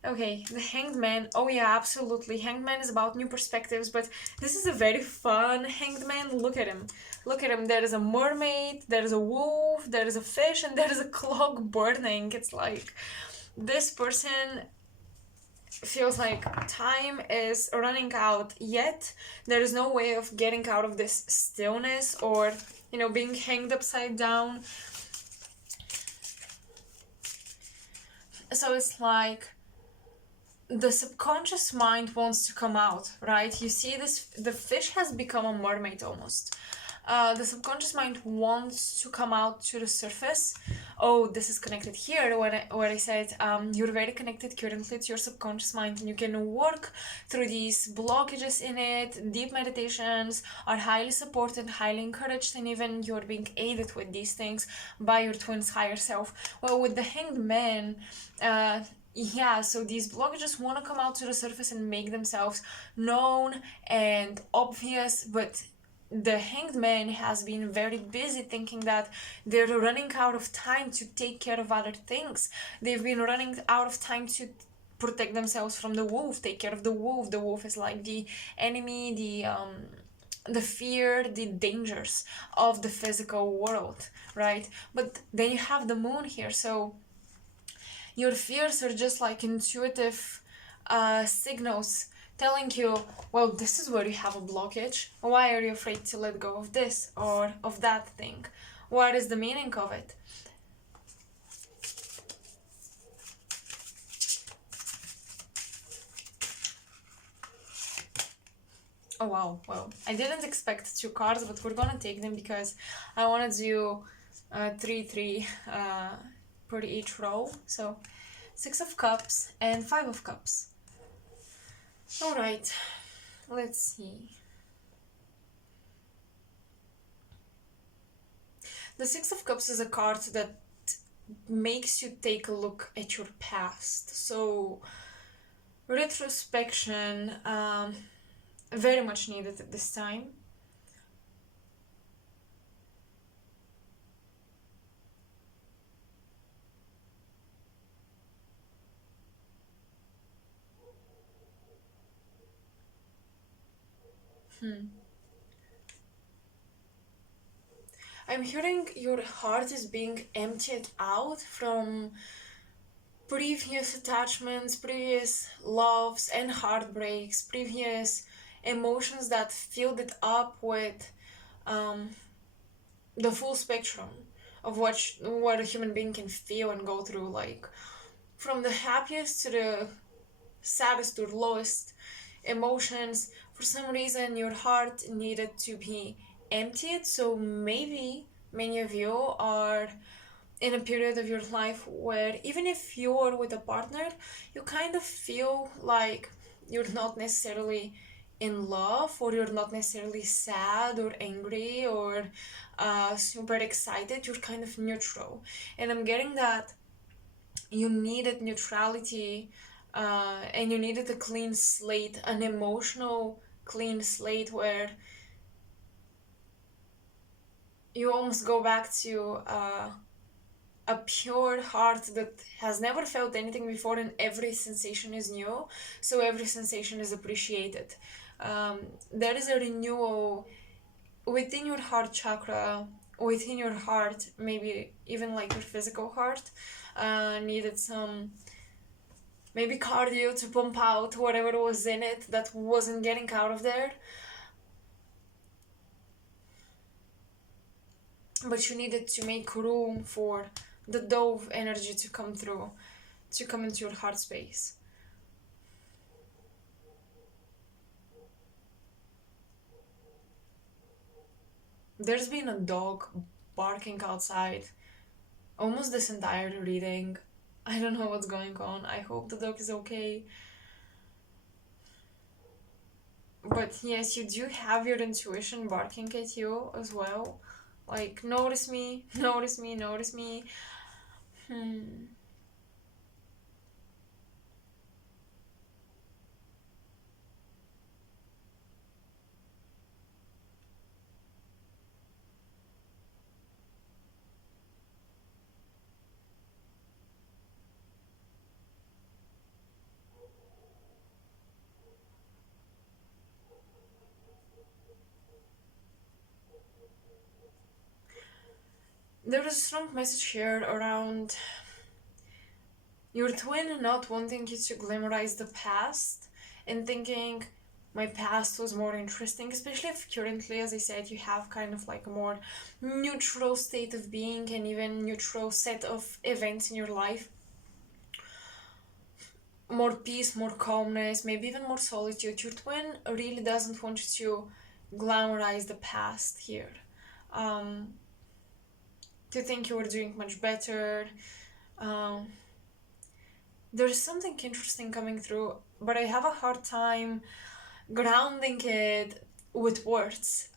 Okay, the Hanged Man. Oh yeah, absolutely. Hanged Man is about new perspectives, but this is a very fun Hanged Man. Look at him. Look at him. There is a mermaid, there is a wolf, there is a fish, and there is a clock burning. It's like this person feels like time is running out, yet there is no way of getting out of this stillness, or being hanged upside down. So it's like the subconscious mind wants to come out, right? You see this, the fish has become a mermaid almost. The subconscious mind wants to come out to the surface. Oh, this is connected here where I said you're very connected currently to your subconscious mind, and you can work through these blockages in it. Deep meditations are highly supported, highly encouraged, and even you're being aided with these things by your twin's higher self. Well, with the Hanged Man, yeah, so these blockages want to come out to the surface and make themselves known and obvious, but the Hanged Man has been very busy thinking that they're running out of time to take care of other things. They've been running out of time to protect themselves from the wolf, take care of the wolf. The wolf is like the enemy, the fear, the dangers of the physical world, right? But then you have the moon here, so Your fears are just like intuitive signals telling you, well, this is where you have a blockage. Why are you afraid to let go of this or of that thing? What is the meaning of it? Oh wow, well, I didn't expect 2 cards, but we're gonna take them because I want to do 3 per each row. So 6 of Cups and 5 of Cups. Alright, let's see. The 6 of Cups is a card that makes you take a look at your past. So retrospection, very much needed at this time. I'm hearing your heart is being emptied out from previous attachments, previous loves and heartbreaks, previous emotions that filled it up with the full spectrum of what a human being can feel and go through, like from the happiest to the saddest or lowest emotions. For some reason your heart needed to be emptied, so maybe many of you are in a period of your life where even if you're with a partner, you kind of feel like you're not necessarily in love, or you're not necessarily sad or angry or super excited. You're kind of neutral, and I'm getting that you needed neutrality, and you needed a clean slate, an emotional clean slate where you almost go back to a pure heart that has never felt anything before, and every sensation is new, so every sensation is appreciated. There is a renewal within your heart chakra, within your heart, maybe even like your physical heart needed some maybe cardio to pump out whatever was in it that wasn't getting out of there. But you needed to make room for the dove energy to come through, to come into your heart space. There's been a dog barking outside almost this entire reading. I don't know what's going on. I hope the dog is okay. But yes, you do have your intuition barking at you as well. Like, notice me, notice me, notice me. There is a strong message here around your twin not wanting you to glamorize the past and thinking my past was more interesting, especially if currently, as I said, you have kind of like a more neutral state of being and even neutral set of events in your life. More peace, more calmness, maybe even more solitude. Your twin really doesn't want you to glamorize the past here. To think you were doing much better. There's something interesting coming through, but I have a hard time grounding it with words.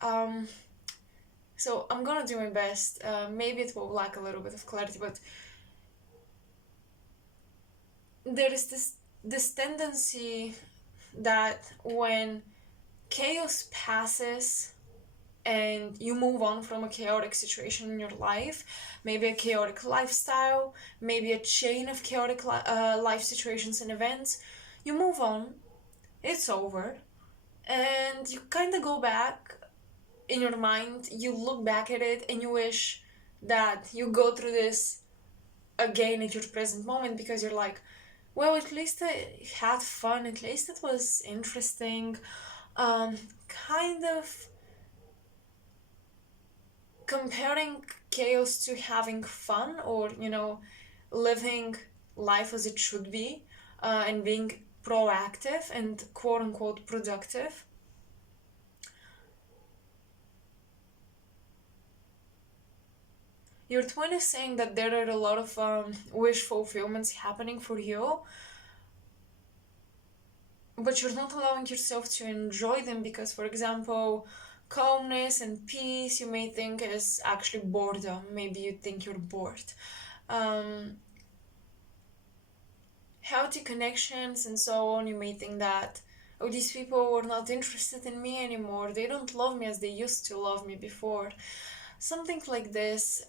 So I'm gonna do my best. Maybe it will lack a little bit of clarity, but there is this tendency that when chaos passes and you move on from a chaotic situation in your life, maybe a chaotic lifestyle, maybe a chain of chaotic life situations and events, you move on, it's over, and you kind of go back in your mind, you look back at it and you wish that you go through this again at your present moment, because you're like, well, at least I had fun, at least it was interesting. Kind of comparing chaos to having fun, or, living life as it should be, and being proactive and quote unquote productive. Your twin is saying that there are a lot of wish fulfillments happening for you, but you're not allowing yourself to enjoy them because, for example, calmness and peace you may think is actually boredom. Maybe you think you're bored. Um, Healthy connections and so on, you may think that, oh, these people were not interested in me anymore. They don't love me as they used to love me before. Something like this,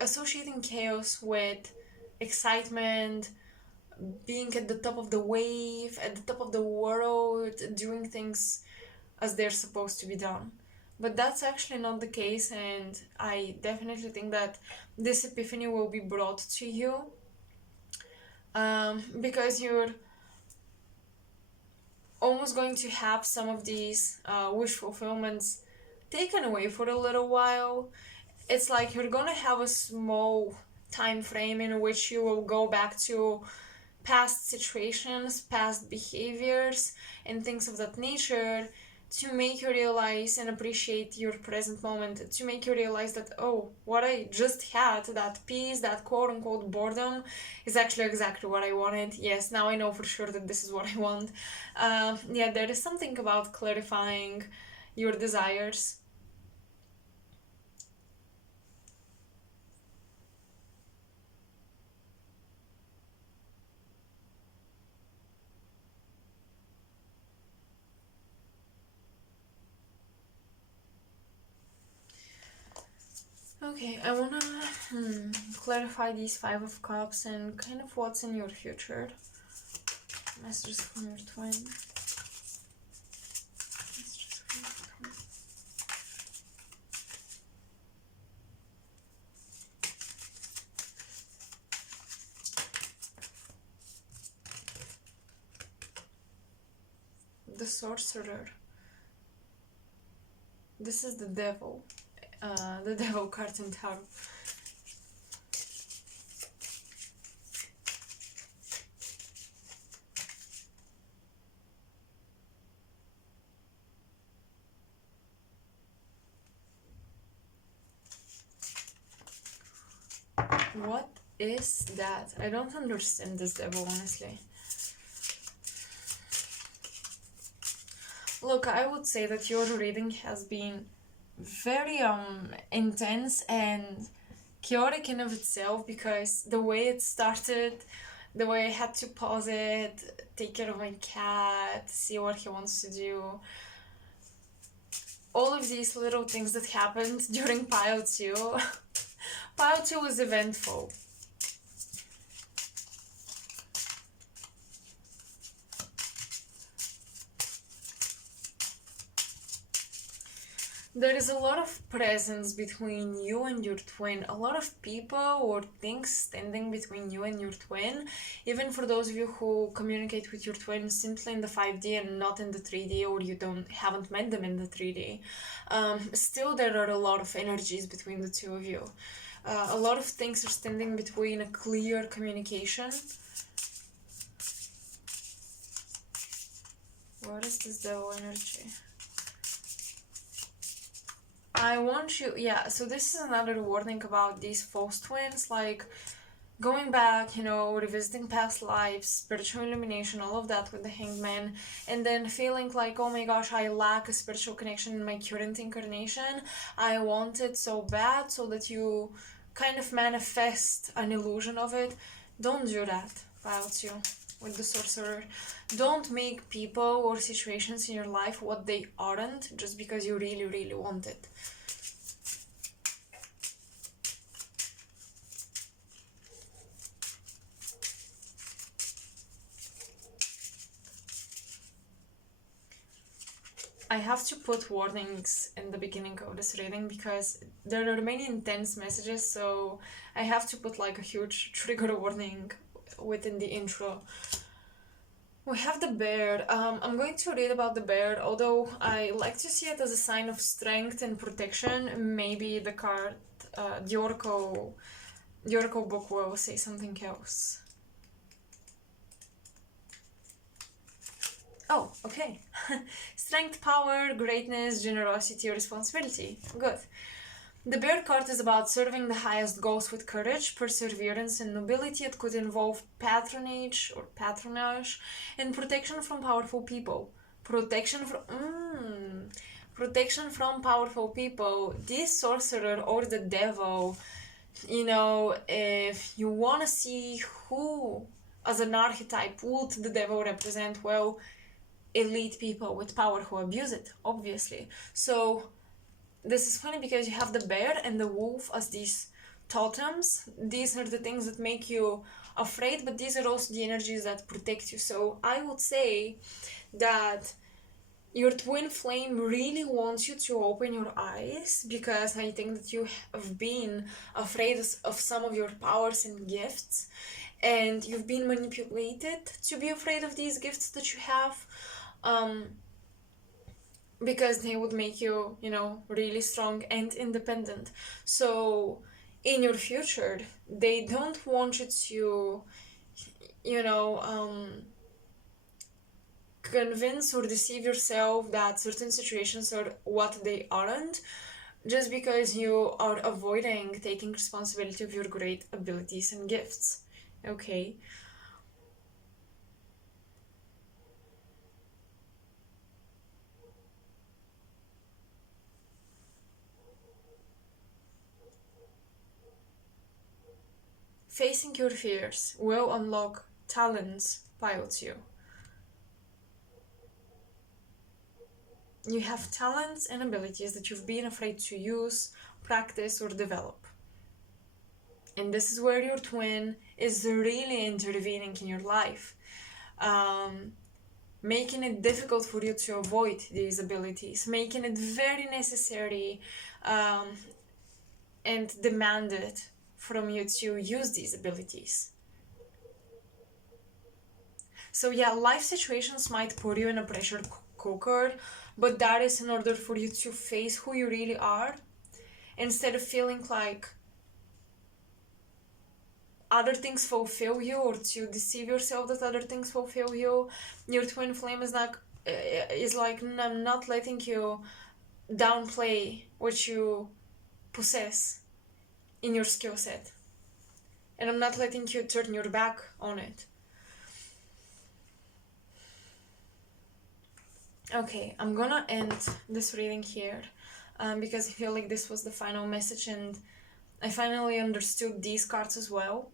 associating chaos with excitement, being at the top of the wave, at the top of the world, doing things as they're supposed to be done. But that's actually not the case, and I definitely think that this epiphany will be brought to you, because you're almost going to have some of these wish fulfillments taken away for a little while. It's like you're gonna have a small time frame in which you will go back to past situations, past behaviors, and things of that nature, to make you realize and appreciate your present moment, to make you realize that, oh, what I just had, that peace, that quote unquote boredom, is actually exactly what I wanted. Yes, now I know for sure that this is what I want. Yeah, there is something about clarifying your desires. Okay, I wanna clarify these Five of Cups and kind of what's in your future. Messages from your twin. Messages from your twin. The Sorcerer. This is the Devil. The Devil card in tarot. What is that? I don't understand this Devil, honestly. Look, I would say that your reading has been very intense and chaotic in of itself, because the way it started, the way I had to pause it, take care of my cat, see what he wants to do, all of these little things that happened during pile 2. Pile 2 was eventful. There is a lot of presence between you and your twin, a lot of people or things standing between you and your twin. Even for those of you who communicate with your twin simply in the 5D and not in the 3D, or you haven't met them in the 3D, still there are a lot of energies between the two of you. A lot of things are standing between a clear communication. What is this Devil energy? I want you, yeah, so this is another warning about these false twins, like going back, revisiting past lives, spiritual illumination, all of that with the Hanged Man, and then feeling like, oh my gosh, I lack a spiritual connection in my current incarnation. I want it so bad, so that you kind of manifest an illusion of it. Don't do that, Pile 2. With the Sorcerer. Don't make people or situations in your life what they aren't just because you really, really want it. I have to put warnings in the beginning of this reading because there are many intense messages, so I have to put like a huge trigger warning within the intro. We have the bear. I'm going to read about the bear, although I like to see it as a sign of strength and protection. Maybe the card, the Oracle book will say something else. Oh, okay. Strength, power, greatness, generosity, responsibility. Good. The bear card is about serving the highest goals with courage, perseverance, and nobility. It could involve patronage or patronage and protection from powerful people. Protection from powerful people. This sorcerer or the devil, if you want to see who as an archetype would the devil represent, well, elite people with power who abuse it, obviously. So this is funny because you have the bear and the wolf as these totems. These are the things that make you afraid, but these are also the energies that protect you. So I would say that your twin flame really wants you to open your eyes, because I think that you have been afraid of some of your powers and gifts, and you've been manipulated to be afraid of these gifts that you have. Because they would make you, really strong and independent. So in your future, they don't want you to, convince or deceive yourself that certain situations are what they aren't, just because you are avoiding taking responsibility of your great abilities and gifts. Okay. Facing your fears will unlock talents pilots you. You have talents and abilities that you've been afraid to use, practice, or develop. And this is where your twin is really intervening in your life, making it difficult for you to avoid these abilities, making it very necessary and demanded from you to use these abilities. So yeah, life situations might put you in a pressure cooker, but that is in order for you to face who you really are, instead of feeling like other things fulfill you, or to deceive yourself that other things fulfill you. Your twin flame is like, I'm not letting you downplay what you possess in your skill set, and I'm not letting you turn your back on it. Okay, I'm gonna end this reading here, because I feel like this was the final message, and I finally understood these cards as well.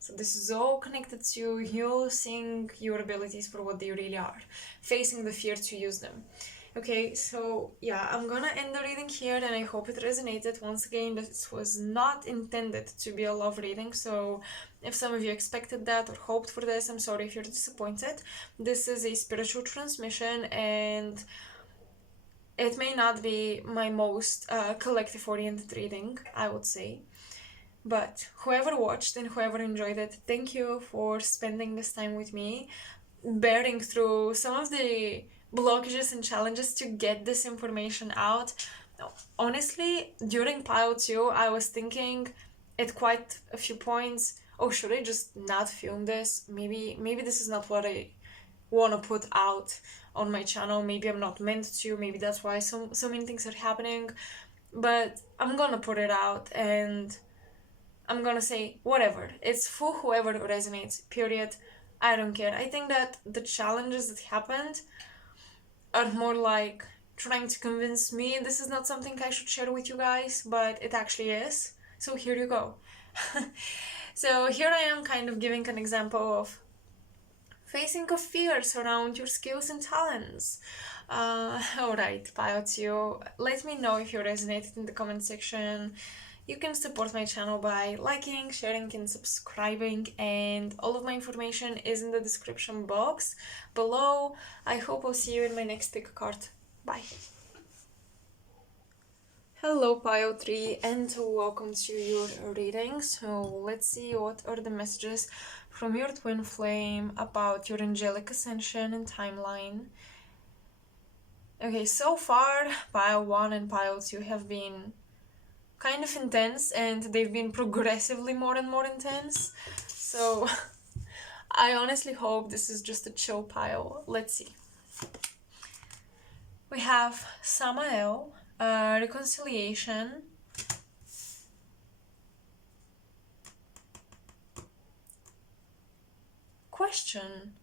So this is all connected to you seeing your abilities for what they really are, facing the fear to use them. Okay, so yeah, I'm gonna end the reading here, and I hope it resonated. Once again, this was not intended to be a love reading, so if some of you expected that or hoped for this, I'm sorry if you're disappointed. This is a spiritual transmission, and it may not be my most collective-oriented reading, I would say. But whoever watched and whoever enjoyed it, thank you for spending this time with me, bearing through some of the blockages and challenges to get this information out. Honestly, during pile 2, I was thinking at quite a few points, oh, should I just not film this? Maybe this is not what I want to put out on my channel. Maybe I'm not meant to. Maybe that's why so many things are happening. But I'm gonna put it out, and I'm gonna say whatever. It's for whoever resonates, period. I don't care. I think that the challenges that happened are more like trying to convince me this is not something I should share with you guys, but it actually is. So here you go. So here I am kind of giving an example of facing of fears around your skills and talents. Alright, pile 2. Let me know if you resonated in the comment section. You can support my channel by liking, sharing, and subscribing, and all of my information is in the description box below. I hope I'll see you in my next pick a card. Bye. Hello Pile 3 and welcome to your reading. So let's see what are the messages from your twin flame about your angelic ascension and timeline. Okay, so far Pile 1 and Pile 2 have been kind of intense and they've been progressively more and more intense. So I honestly hope this is just a chill pile. Let's see. We have Samael, reconciliation, question.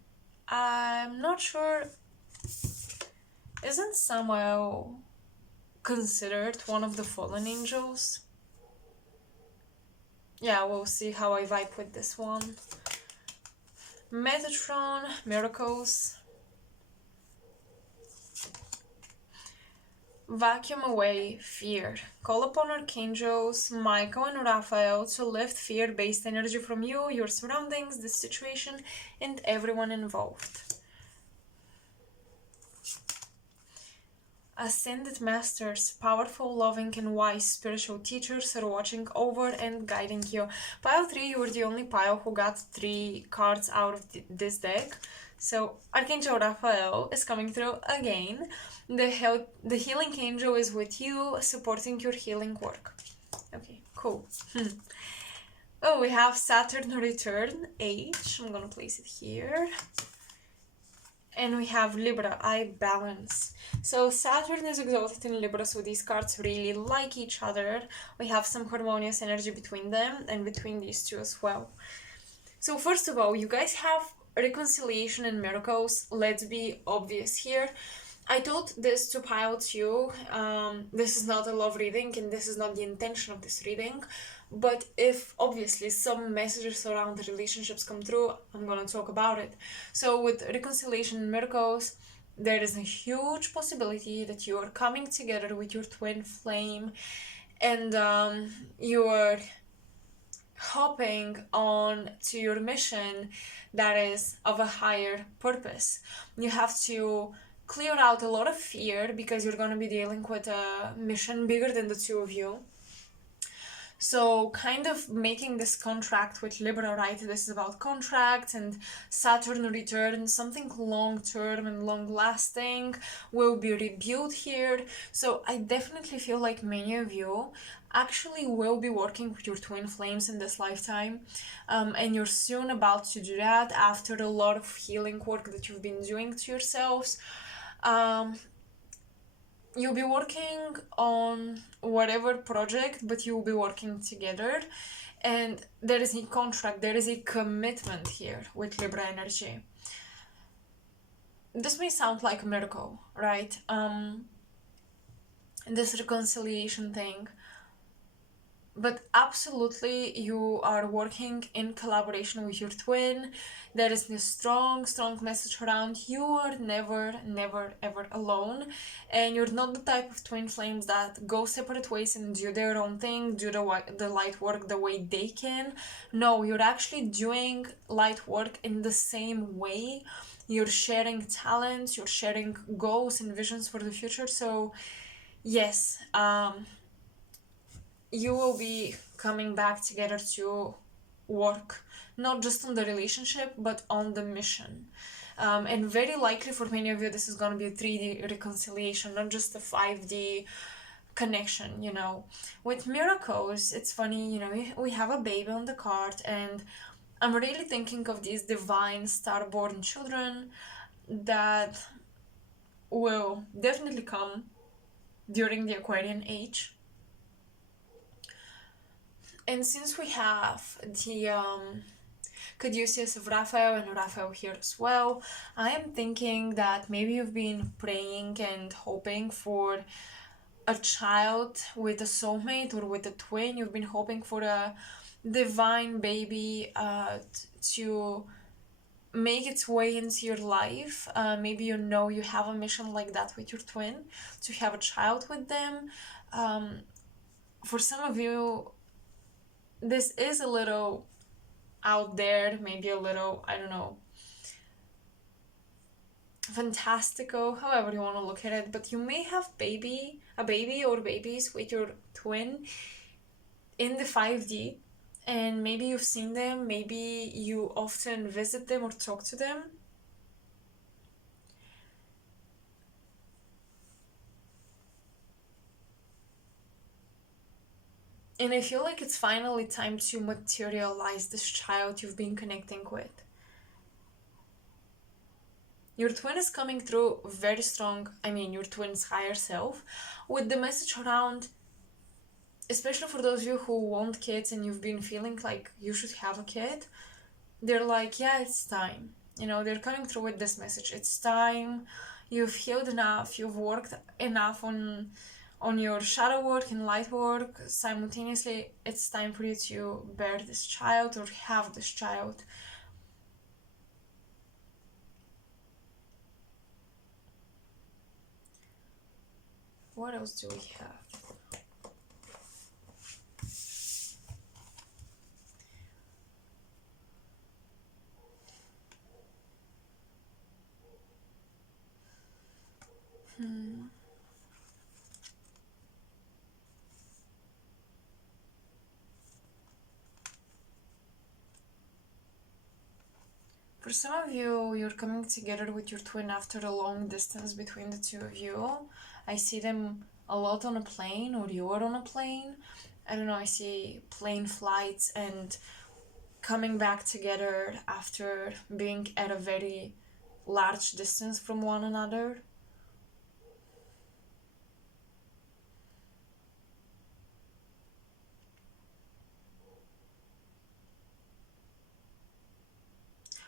I'm not sure. Isn't Samael considered one of the fallen angels? Yeah, we'll see how I vibe with this one. Metatron, miracles. Vacuum away fear. Call upon archangels Michael and Raphael to lift fear-based energy from you, your surroundings, the situation, and everyone involved. Ascended masters, powerful, loving, and wise spiritual teachers are watching over and guiding you. Pile 3, you were the only pile who got 3 cards out of this deck. So Archangel Raphael is coming through again. The healing angel is with you, supporting your healing work. Okay, cool. Oh, we have Saturn return, H. I'm gonna place it here. And we have Libra, I balance. So Saturn is exalted in Libra, so these cards really like each other. We have some harmonious energy between them and between these two as well. So first of all, you guys have reconciliation and miracles. Let's be obvious here. I told this to Pile 2. This is not a love reading and this is not the intention of this reading. But if obviously some messages around the relationships come through, I'm gonna talk about it. So with reconciliation and miracles, there is a huge possibility that you are coming together with your twin flame and you are hopping on to your mission that is of a higher purpose. You have to clear out a lot of fear because you're going to be dealing with a mission bigger than the two of you. So kind of making this contract with Libra, right? This is about contracts and Saturn return, something long-term and long-lasting will be rebuilt here. So I definitely feel like many of you actually will be working with your twin flames in this lifetime. And you're soon about to do that after a lot of healing work that you've been doing to yourselves. You'll be working on whatever project, but you'll be working together. And there is a contract, there is a commitment here with Libra energy. This may sound like a miracle, right? This reconciliation thing. But absolutely, you are working in collaboration with your twin. There is this strong message around you are never, ever alone. And you're not the type of twin flames that go separate ways and do their own thing, do the light work the way they can. No, you're actually doing light work in the same way. You're sharing talents, you're sharing goals and visions for the future. So, yes, you will be coming back together to work, not just on the relationship, but on the mission. And very likely for many of you, this is going to be a 3D reconciliation, not just a 5D connection, you know. With miracles, it's funny, you know, we have a baby on the card, and I'm really thinking of these divine star-born children that will definitely come during the Aquarian age. And since we have the caduceus of Raphael and Raphael here as well, I am thinking that maybe you've been praying and hoping for a child with a soulmate or with a twin. You've been hoping for a divine baby to make its way into your life. Maybe you know you have a mission like that with your twin, to have a child with them. For some of you, this is a little out there, maybe a little, I don't know, fantastical, however you want to look at it, but you may have a baby or babies with your twin in the 5D, and maybe you've seen them, maybe you often visit them or talk to them. And I feel like it's finally time to materialize this child you've been connecting with. Your twin is coming through very strong, your twin's higher self, with the message around, especially for those of you who want kids and you've been feeling like you should have a kid, they're like, yeah, it's time. They're coming through with this message. It's time. You've healed enough. You've worked enough on your shadow work and light work. Simultaneously, it's time for you to bear this child or have this child. What else do we have? For some of you, you're coming together with your twin after a long distance between the two of you. I see them a lot on a plane, or you are on a plane. I don't know, I see plane flights and coming back together after being at a very large distance from one another.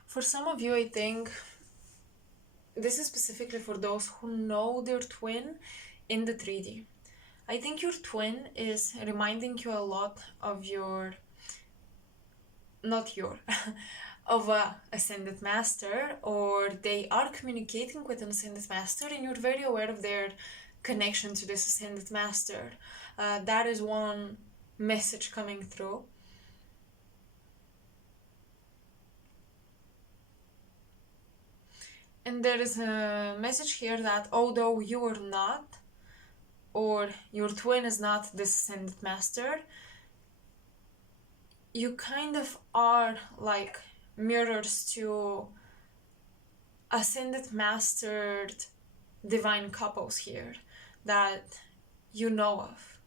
For some of you, I think this is specifically for those who know their twin in the 3D. I think your twin is reminding you a lot of of a ascended master, or they are communicating with an ascended master and you're very aware of their connection to this ascended master. That is one message coming through. And there is a message here that although you are not, or your twin is not this ascended master, you kind of are like mirrors to ascended mastered divine couples here that you know of.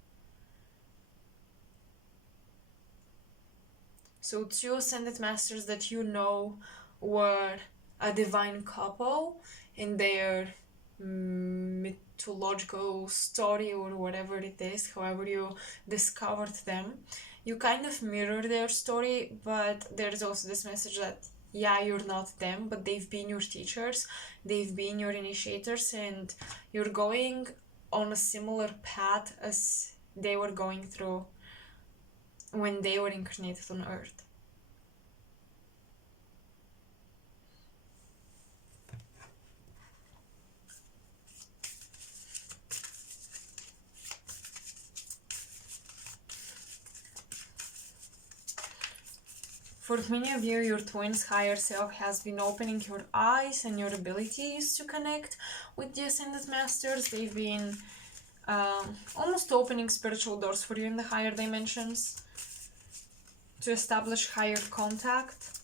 So 2 ascended masters that you know were a divine couple in their mythological story, or whatever it is, however you discovered them. You kind of mirror their story, but there's also this message that, yeah, you're not them, but they've been your teachers, they've been your initiators, and you're going on a similar path as they were going through when they were incarnated on Earth. For many of you, your twin's higher self has been opening your eyes and your abilities to connect with the ascended masters. They've been almost opening spiritual doors for you in the higher dimensions to establish higher contact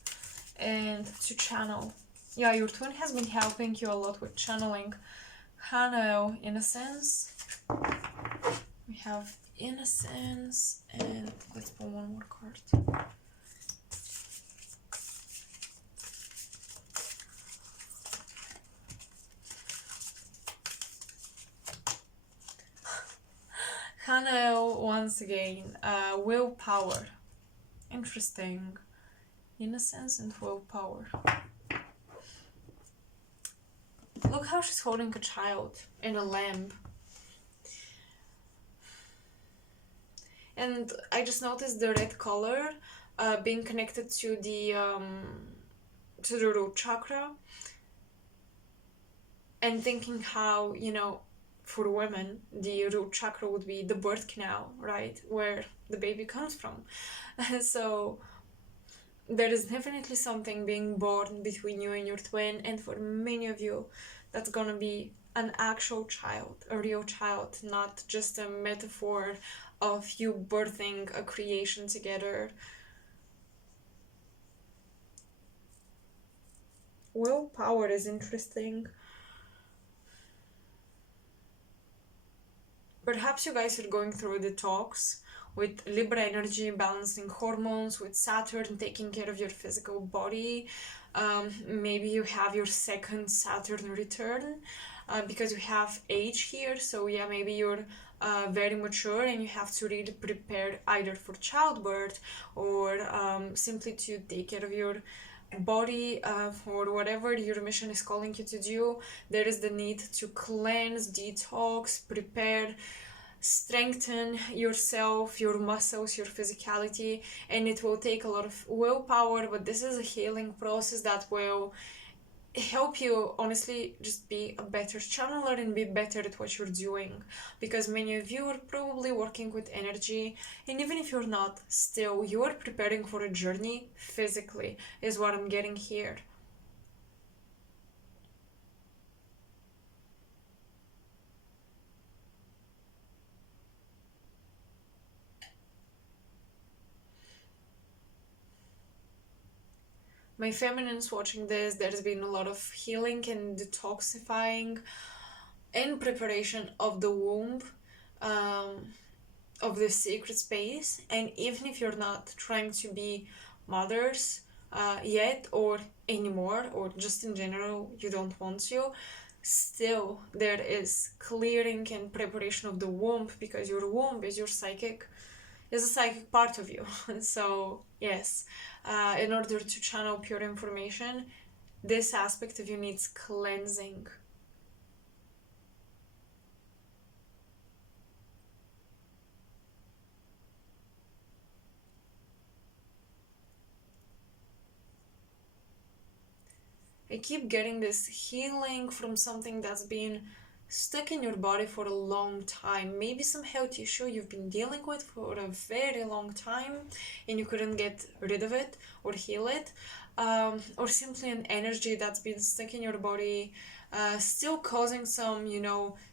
and to channel. Yeah, your twin has been helping you a lot with channeling. Hano, innocence. We have innocence, and let's pull one more card. Hano, once again, willpower. Interesting. Innocence and willpower. Look how she's holding a child and a lamb. And I just noticed the red color being connected to the root chakra, and thinking how, for women, the root chakra would be the birth canal, right? Where the baby comes from. So there is definitely something being born between you and your twin, and for many of you, that's gonna be an actual child, a real child, not just a metaphor of you birthing a creation together. Willpower is interesting. Perhaps you guys are going through a detox with Libra energy balancing hormones, with Saturn taking care of your physical body. Maybe you have your second Saturn return because you have age here. So yeah, maybe you're very mature and you have to really prepare either for childbirth or simply to take care of your body or whatever your mission is calling you to do. There is the need to cleanse, detox, prepare, strengthen yourself, your muscles, your physicality, and it will take a lot of willpower, but this is a healing process that will help you honestly just be a better channeler and be better at what you're doing, because many of you are probably working with energy, and even if you're not, still you are preparing for a journey physically is what I'm getting here. My feminines watching this, there's been a lot of healing and detoxifying in preparation of the womb, of the sacred space. And even if you're not trying to be mothers yet or anymore, or just in general you don't want to, still there is clearing and preparation of the womb, because your womb is your psychic, is a psychic part of you. So yes, in order to channel pure information, this aspect of you needs cleansing. I keep getting this healing from something that's been stuck in your body for a long time. Maybe some health issue you've been dealing with for a very long time and you couldn't get rid of it or heal it. Or simply an energy that's been stuck in your body, still causing some,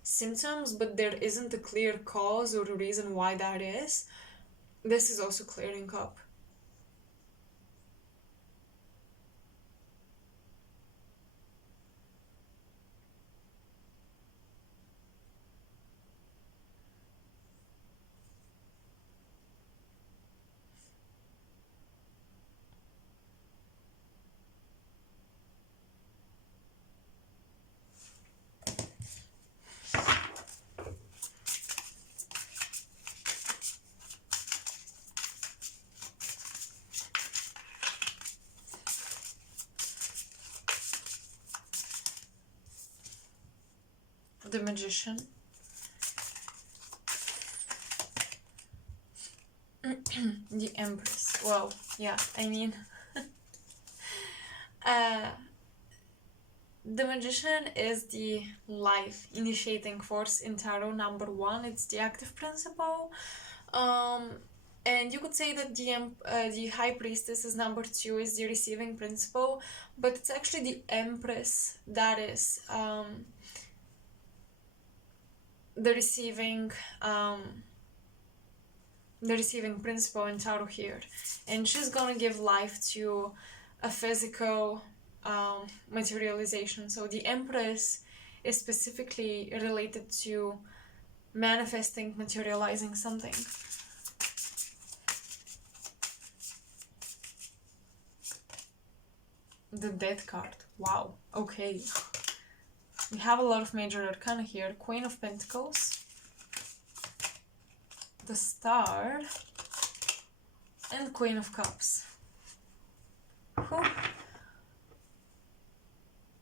symptoms, but there isn't a clear cause or reason why that is. This is also clearing up. The Magician. The Empress. Well, yeah, I mean, the Magician is the life initiating force in tarot number 1. It's the active principle. And you could say that the High Priestess is number 2, is the receiving principle, but it's actually the Empress that is the receiving principle in tarot here, and she's gonna give life to a physical materialization. So the Empress is specifically related to manifesting, materializing something. The Death card. Wow. Okay. We have a lot of major arcana here. Queen of Pentacles, the Star, and Queen of Cups. Whew.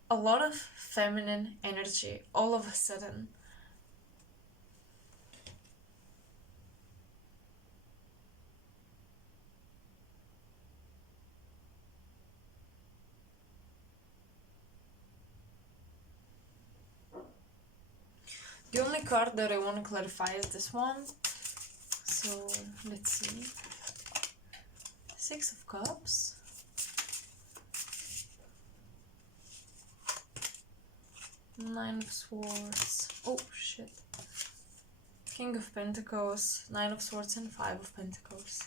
A lot of feminine energy all of a sudden. The only card that I want to clarify is this one. So let's see. Six of Cups. Nine of Swords. Oh, shit. King of Pentacles, Nine of Swords, and Five of Pentacles.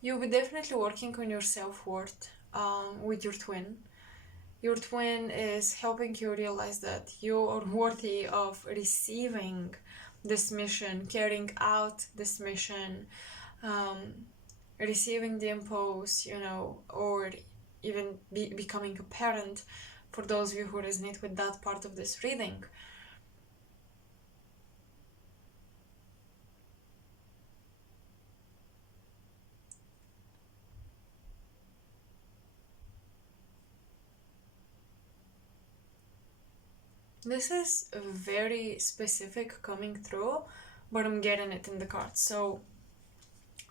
You'll be definitely working on your self-worth with your twin. Your twin is helping you realize that you are worthy of receiving this mission, carrying out this mission, receiving the impulse, or even becoming a parent, for those of you who resonate with that part of this reading. This is very specific coming through, but I'm getting it in the cards. So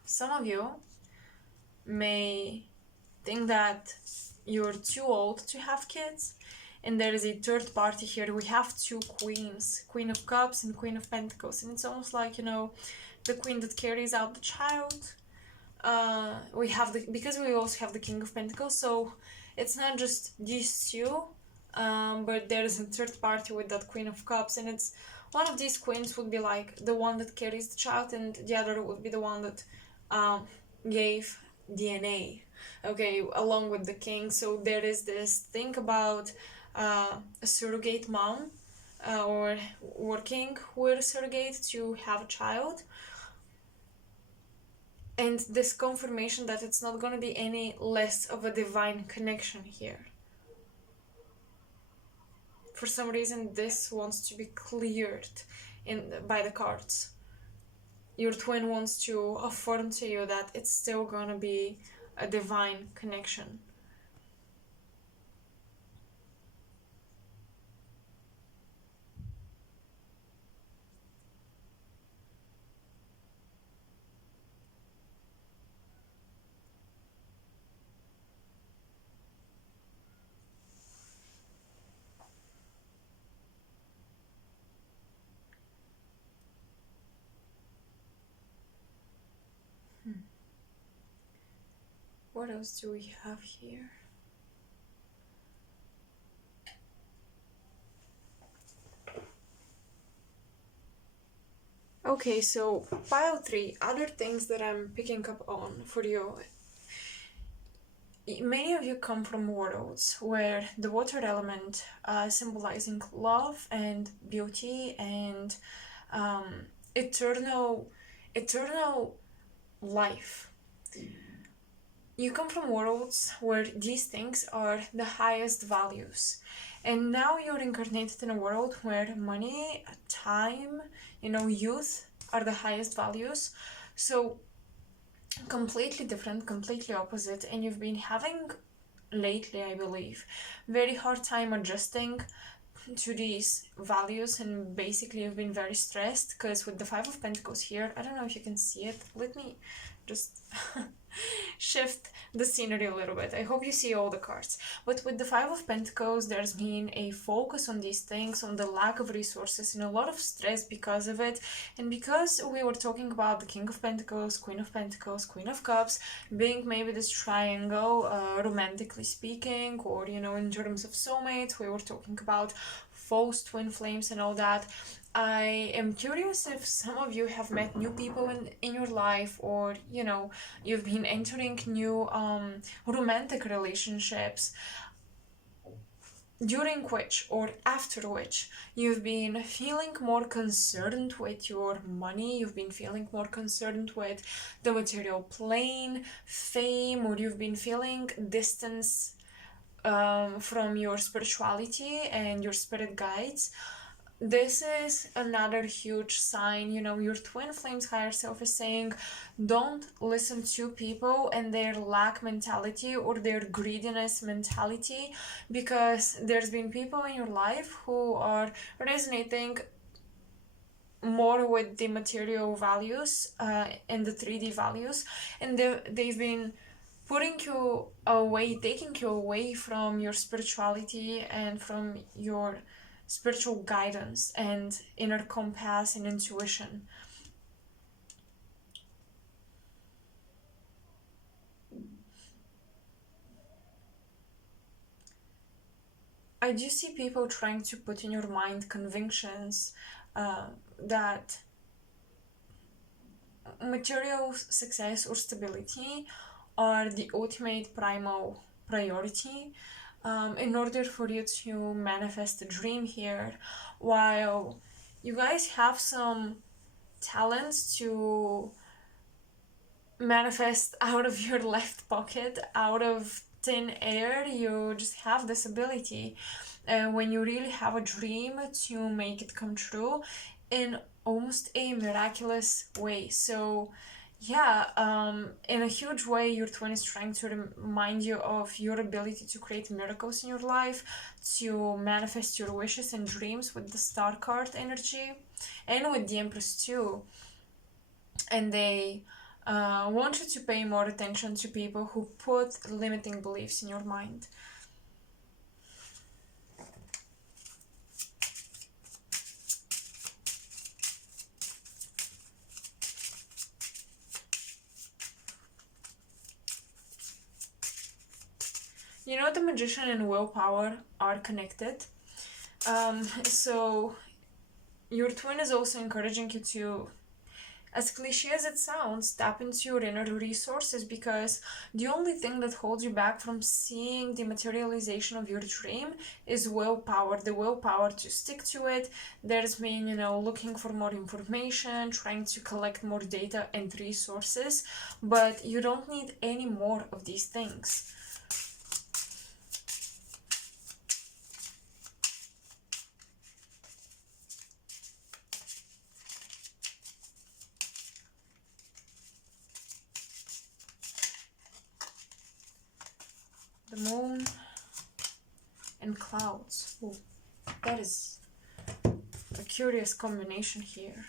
some of you may think that you're too old to have kids, and there is a third party here. We have two queens, Queen of Cups and Queen of Pentacles, and it's almost like, the queen that carries out the child. We have because we also have the King of Pentacles, so it's not just these two, but there is a third party with that Queen of Cups, and it's one of these queens would be like the one that carries the child, and the other would be the one that gave DNA, okay, along with the king. So there is this thing about a surrogate mom, or working with a surrogate to have a child, and this confirmation that it's not going to be any less of a divine connection here. For some reason, this wants to be cleared by the cards. Your twin wants to affirm to you that it's still going to be a divine connection. What else do we have here? Okay, so pile 3, other things that I'm picking up on for you. Many of you come from worlds where the water element symbolizing love and beauty and eternal life. You come from worlds where these things are the highest values, and now you're incarnated in a world where money, time, youth are the highest values. So completely different, completely opposite, and you've been having lately, I believe, very hard time adjusting to these values, and basically you've been very stressed because with the Five of Pentacles here, I don't know if you can see it, let me just shift the scenery a little bit. I hope you see all the cards. But with the Five of Pentacles, there's been a focus on these things, on the lack of resources, and a lot of stress because of it. And because we were talking about the King of Pentacles, Queen of Cups, being maybe this triangle, romantically speaking, or, in terms of soulmate, we were talking about false twin flames and all that. I am curious if some of you have met new people in your life, or you've been entering new romantic relationships, during which or after which you've been feeling more concerned with your money, you've been feeling more concerned with the material plane, fame, or you've been feeling distance from your spirituality and your spirit guides. This is another huge sign. Your twin flame's higher self is saying, don't listen to people and their lack mentality or their greediness mentality, because there's been people in your life who are resonating more with the material values and the 3D values, and they've been putting you away, taking you away from your spirituality and from your spiritual guidance and inner compass and intuition. do see people trying to put in your mind convictions that material success or stability are the ultimate primal priority in order for you to manifest a dream here, while you guys have some talents to manifest out of your left pocket, out of thin air. You just have this ability when you really have a dream to make it come true in almost a miraculous way. So yeah, in a huge way, your twin is trying to remind you of your ability to create miracles in your life, to manifest your wishes and dreams with the star card energy, and with the Empress too. And they want you to pay more attention to people who put limiting beliefs in your mind. You know, the Magician and willpower are connected. So your twin is also encouraging you to, as cliche as it sounds, tap into your inner resources, because the only thing that holds you back from seeing the materialization of your dream is willpower. The willpower to stick to it. There's mean, you know, looking for more information, trying to collect more data and resources, but you don't need any more of these things. The moon and clouds. Ooh, that is a curious combination here.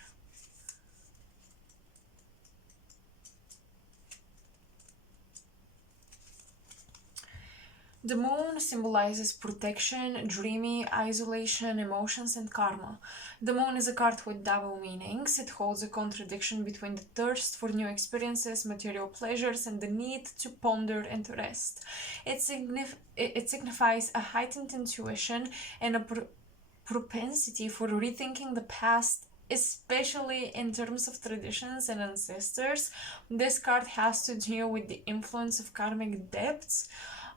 The moon symbolizes protection, dreamy, isolation, emotions, and karma. The moon is a card with double meanings. It holds a contradiction between the thirst for new experiences, material pleasures, and the need to ponder and to rest. It signifies a heightened intuition and a propensity for rethinking the past, especially in terms of traditions and ancestors. This card has to deal with the influence of karmic debts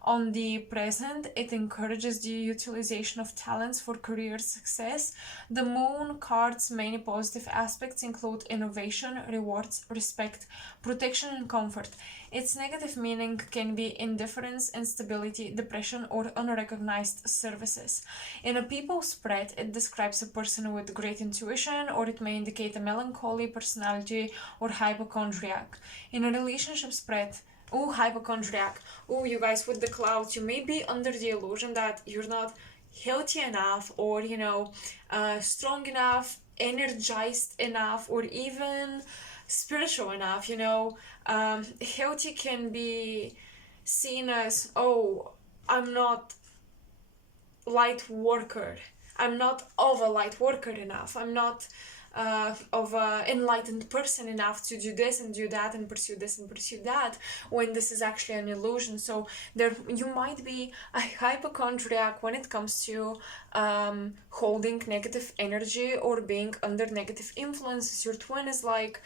on the present. It encourages the utilization of talents for career success. The moon card's many positive aspects include innovation, rewards, respect, protection, and comfort. Its negative meaning can be indifference, instability, depression, or unrecognized services. In a people spread, it describes a person with great intuition, or it may indicate a melancholy personality or hypochondriac. In a relationship spread, oh, hypochondriac. Oh, you guys, with the clouds, you may be under the illusion that you're not healthy enough, or, you know, strong enough, energized enough, or even spiritual enough. You know, healthy can be seen as, oh, I'm not light worker. I'm not of a light worker enough. I'm not of an enlightened person enough to do this and do that and pursue this and pursue that, when this is actually an illusion. So there, you might be a hypochondriac when it comes to holding negative energy or being under negative influences. Your twin is like,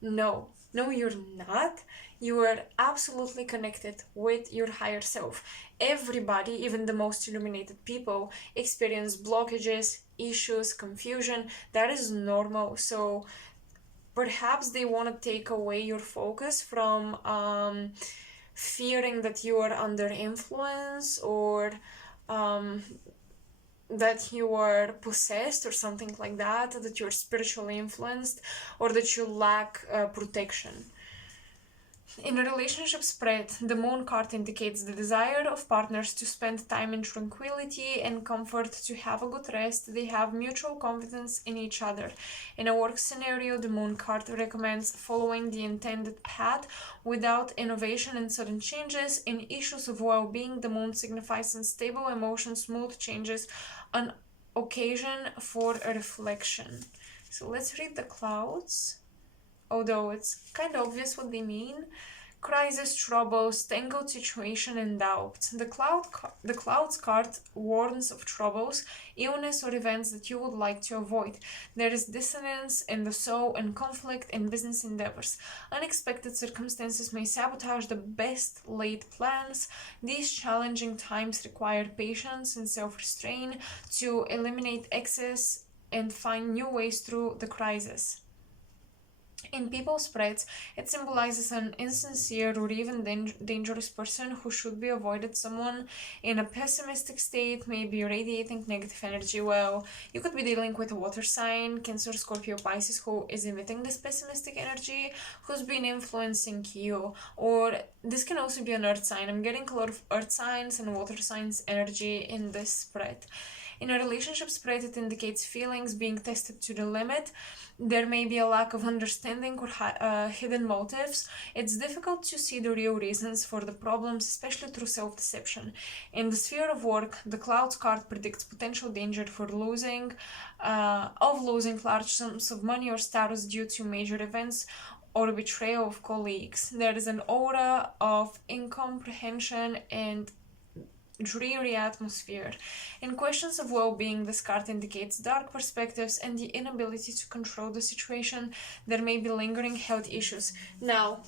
no, you're not. You are absolutely connected with your higher self. Everybody, even the most illuminated people, experience blockages, issues, confusion. That is normal. So perhaps they want to take away your focus from fearing that you are under influence, or that you are possessed or something like that you're spiritually influenced, or that you lack protection. In a relationship spread, the moon card indicates the desire of partners to spend time in tranquility and comfort, to have a good rest. They have mutual confidence in each other. In a work scenario, the moon card recommends following the intended path without innovation and sudden changes. In issues of well-being, the moon signifies unstable emotions, mood changes, an occasion for a reflection. So let's read the clouds. Although it's kind of obvious what they mean. crisis, troubles, tangled situation, and doubt. The clouds card warns of troubles, illness, or events that you would like to avoid. There is dissonance in the soul and conflict in business endeavors. Unexpected circumstances may sabotage the best laid plans. These challenging times require patience and self-restraint to eliminate excess and find new ways through the crisis. In people spreads, it symbolizes an insincere or even dangerous person who should be avoided. Someone in a pessimistic state may be radiating negative energy. Well, you could be dealing with a water sign, Cancer, Scorpio, Pisces, who is emitting this pessimistic energy, who's been influencing you. Or this can also be an earth sign. I'm getting a lot of earth signs and water signs energy in this spread. In a relationship spread, it indicates feelings being tested to the limit. There may be a lack of understanding or hidden motives. It's difficult to see the real reasons for the problems, especially through self-deception. In the sphere of work, the Clouds card predicts potential danger for losing large sums of money or status due to major events or betrayal of colleagues. There is an aura of incomprehension and dreary atmosphere. In questions of well-being, this card indicates dark perspectives and the inability to control the situation. There may be lingering health issues. Now,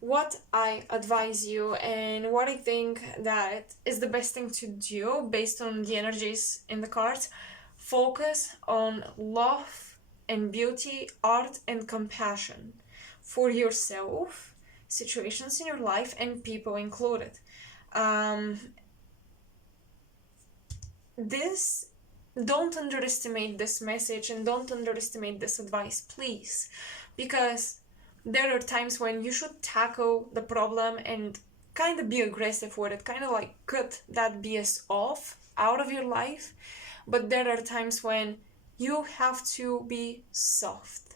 what I advise you and what I think that is the best thing to do based on the energies in the cards, focus on love and beauty, art and compassion for yourself, situations in your life, and people included. Don't underestimate this message and don't underestimate this advice, please, because there are times when you should tackle the problem and kind of be aggressive with it, kind of like cut that BS off out of your life. But there are times when you have to be soft,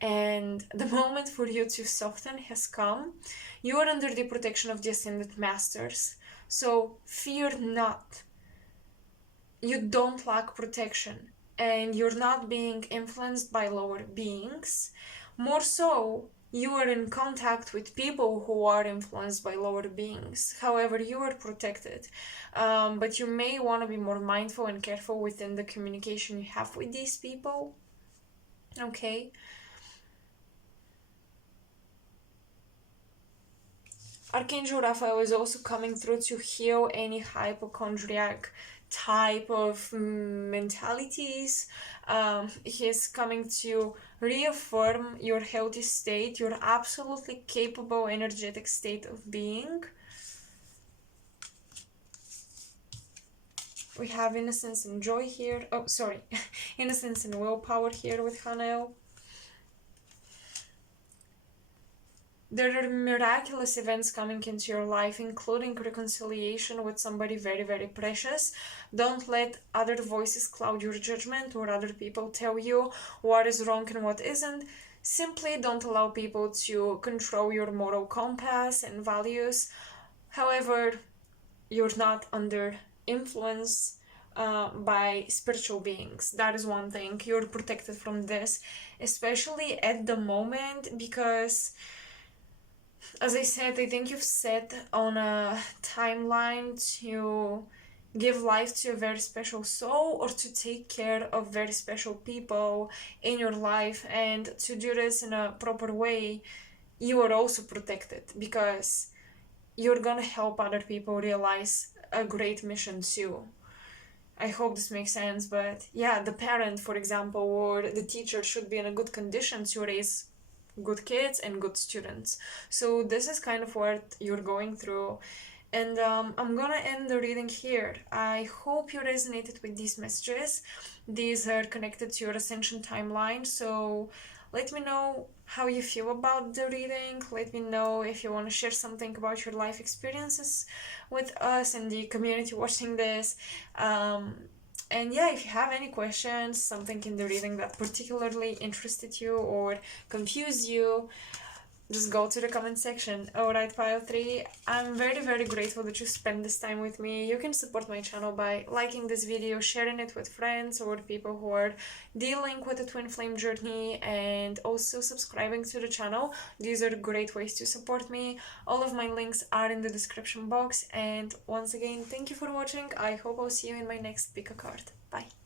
and the moment for you to soften has come. You are under the protection of the Ascended Masters, so fear not. You don't lack protection, and you're not being influenced by lower beings. More so, you are in contact with people who are influenced by lower beings. However, you are protected, but you may want to be more mindful and careful within the communication you have with these people. Okay? Archangel Raphael is also coming through to heal any hypochondriac type of mentalities. He is coming to reaffirm your healthy state, your absolutely capable, energetic state of being. We have innocence and joy here. Oh, sorry. Innocence and willpower here with Hanel. There are miraculous events coming into your life, including reconciliation with somebody very, very precious. Don't let other voices cloud your judgment or other people tell you what is wrong and what isn't. Simply don't allow people to control your moral compass and values. However, you're not under influence by spiritual beings. That is one thing. You're protected from this, especially at the moment, because as I said, I think you've set on a timeline to give life to a very special soul or to take care of very special people in your life, and to do this in a proper way. You are also protected because you're gonna help other people realize a great mission too. I hope this makes sense, but yeah, the parent, for example, or the teacher should be in a good condition to raise good kids and good students. So this is kind of what you're going through, and I'm gonna end the reading here. I hope you resonated with these messages. These are connected to your ascension timeline, so let me know how you feel about the reading. Let me know if you want to share something about your life experiences with us and the community watching this. And yeah, if you have any questions, something in the reading that particularly interested you or confused you, just go to the comment section. Alright, pile 3, I'm very grateful that you spend this time with me. You can support my channel by liking this video, sharing it with friends or people who are dealing with the twin flame journey, and also subscribing to the channel. These are great ways to support me. All of my links are in the description box, and once again, thank you for watching. I hope I'll see you in my next pick a card. Bye!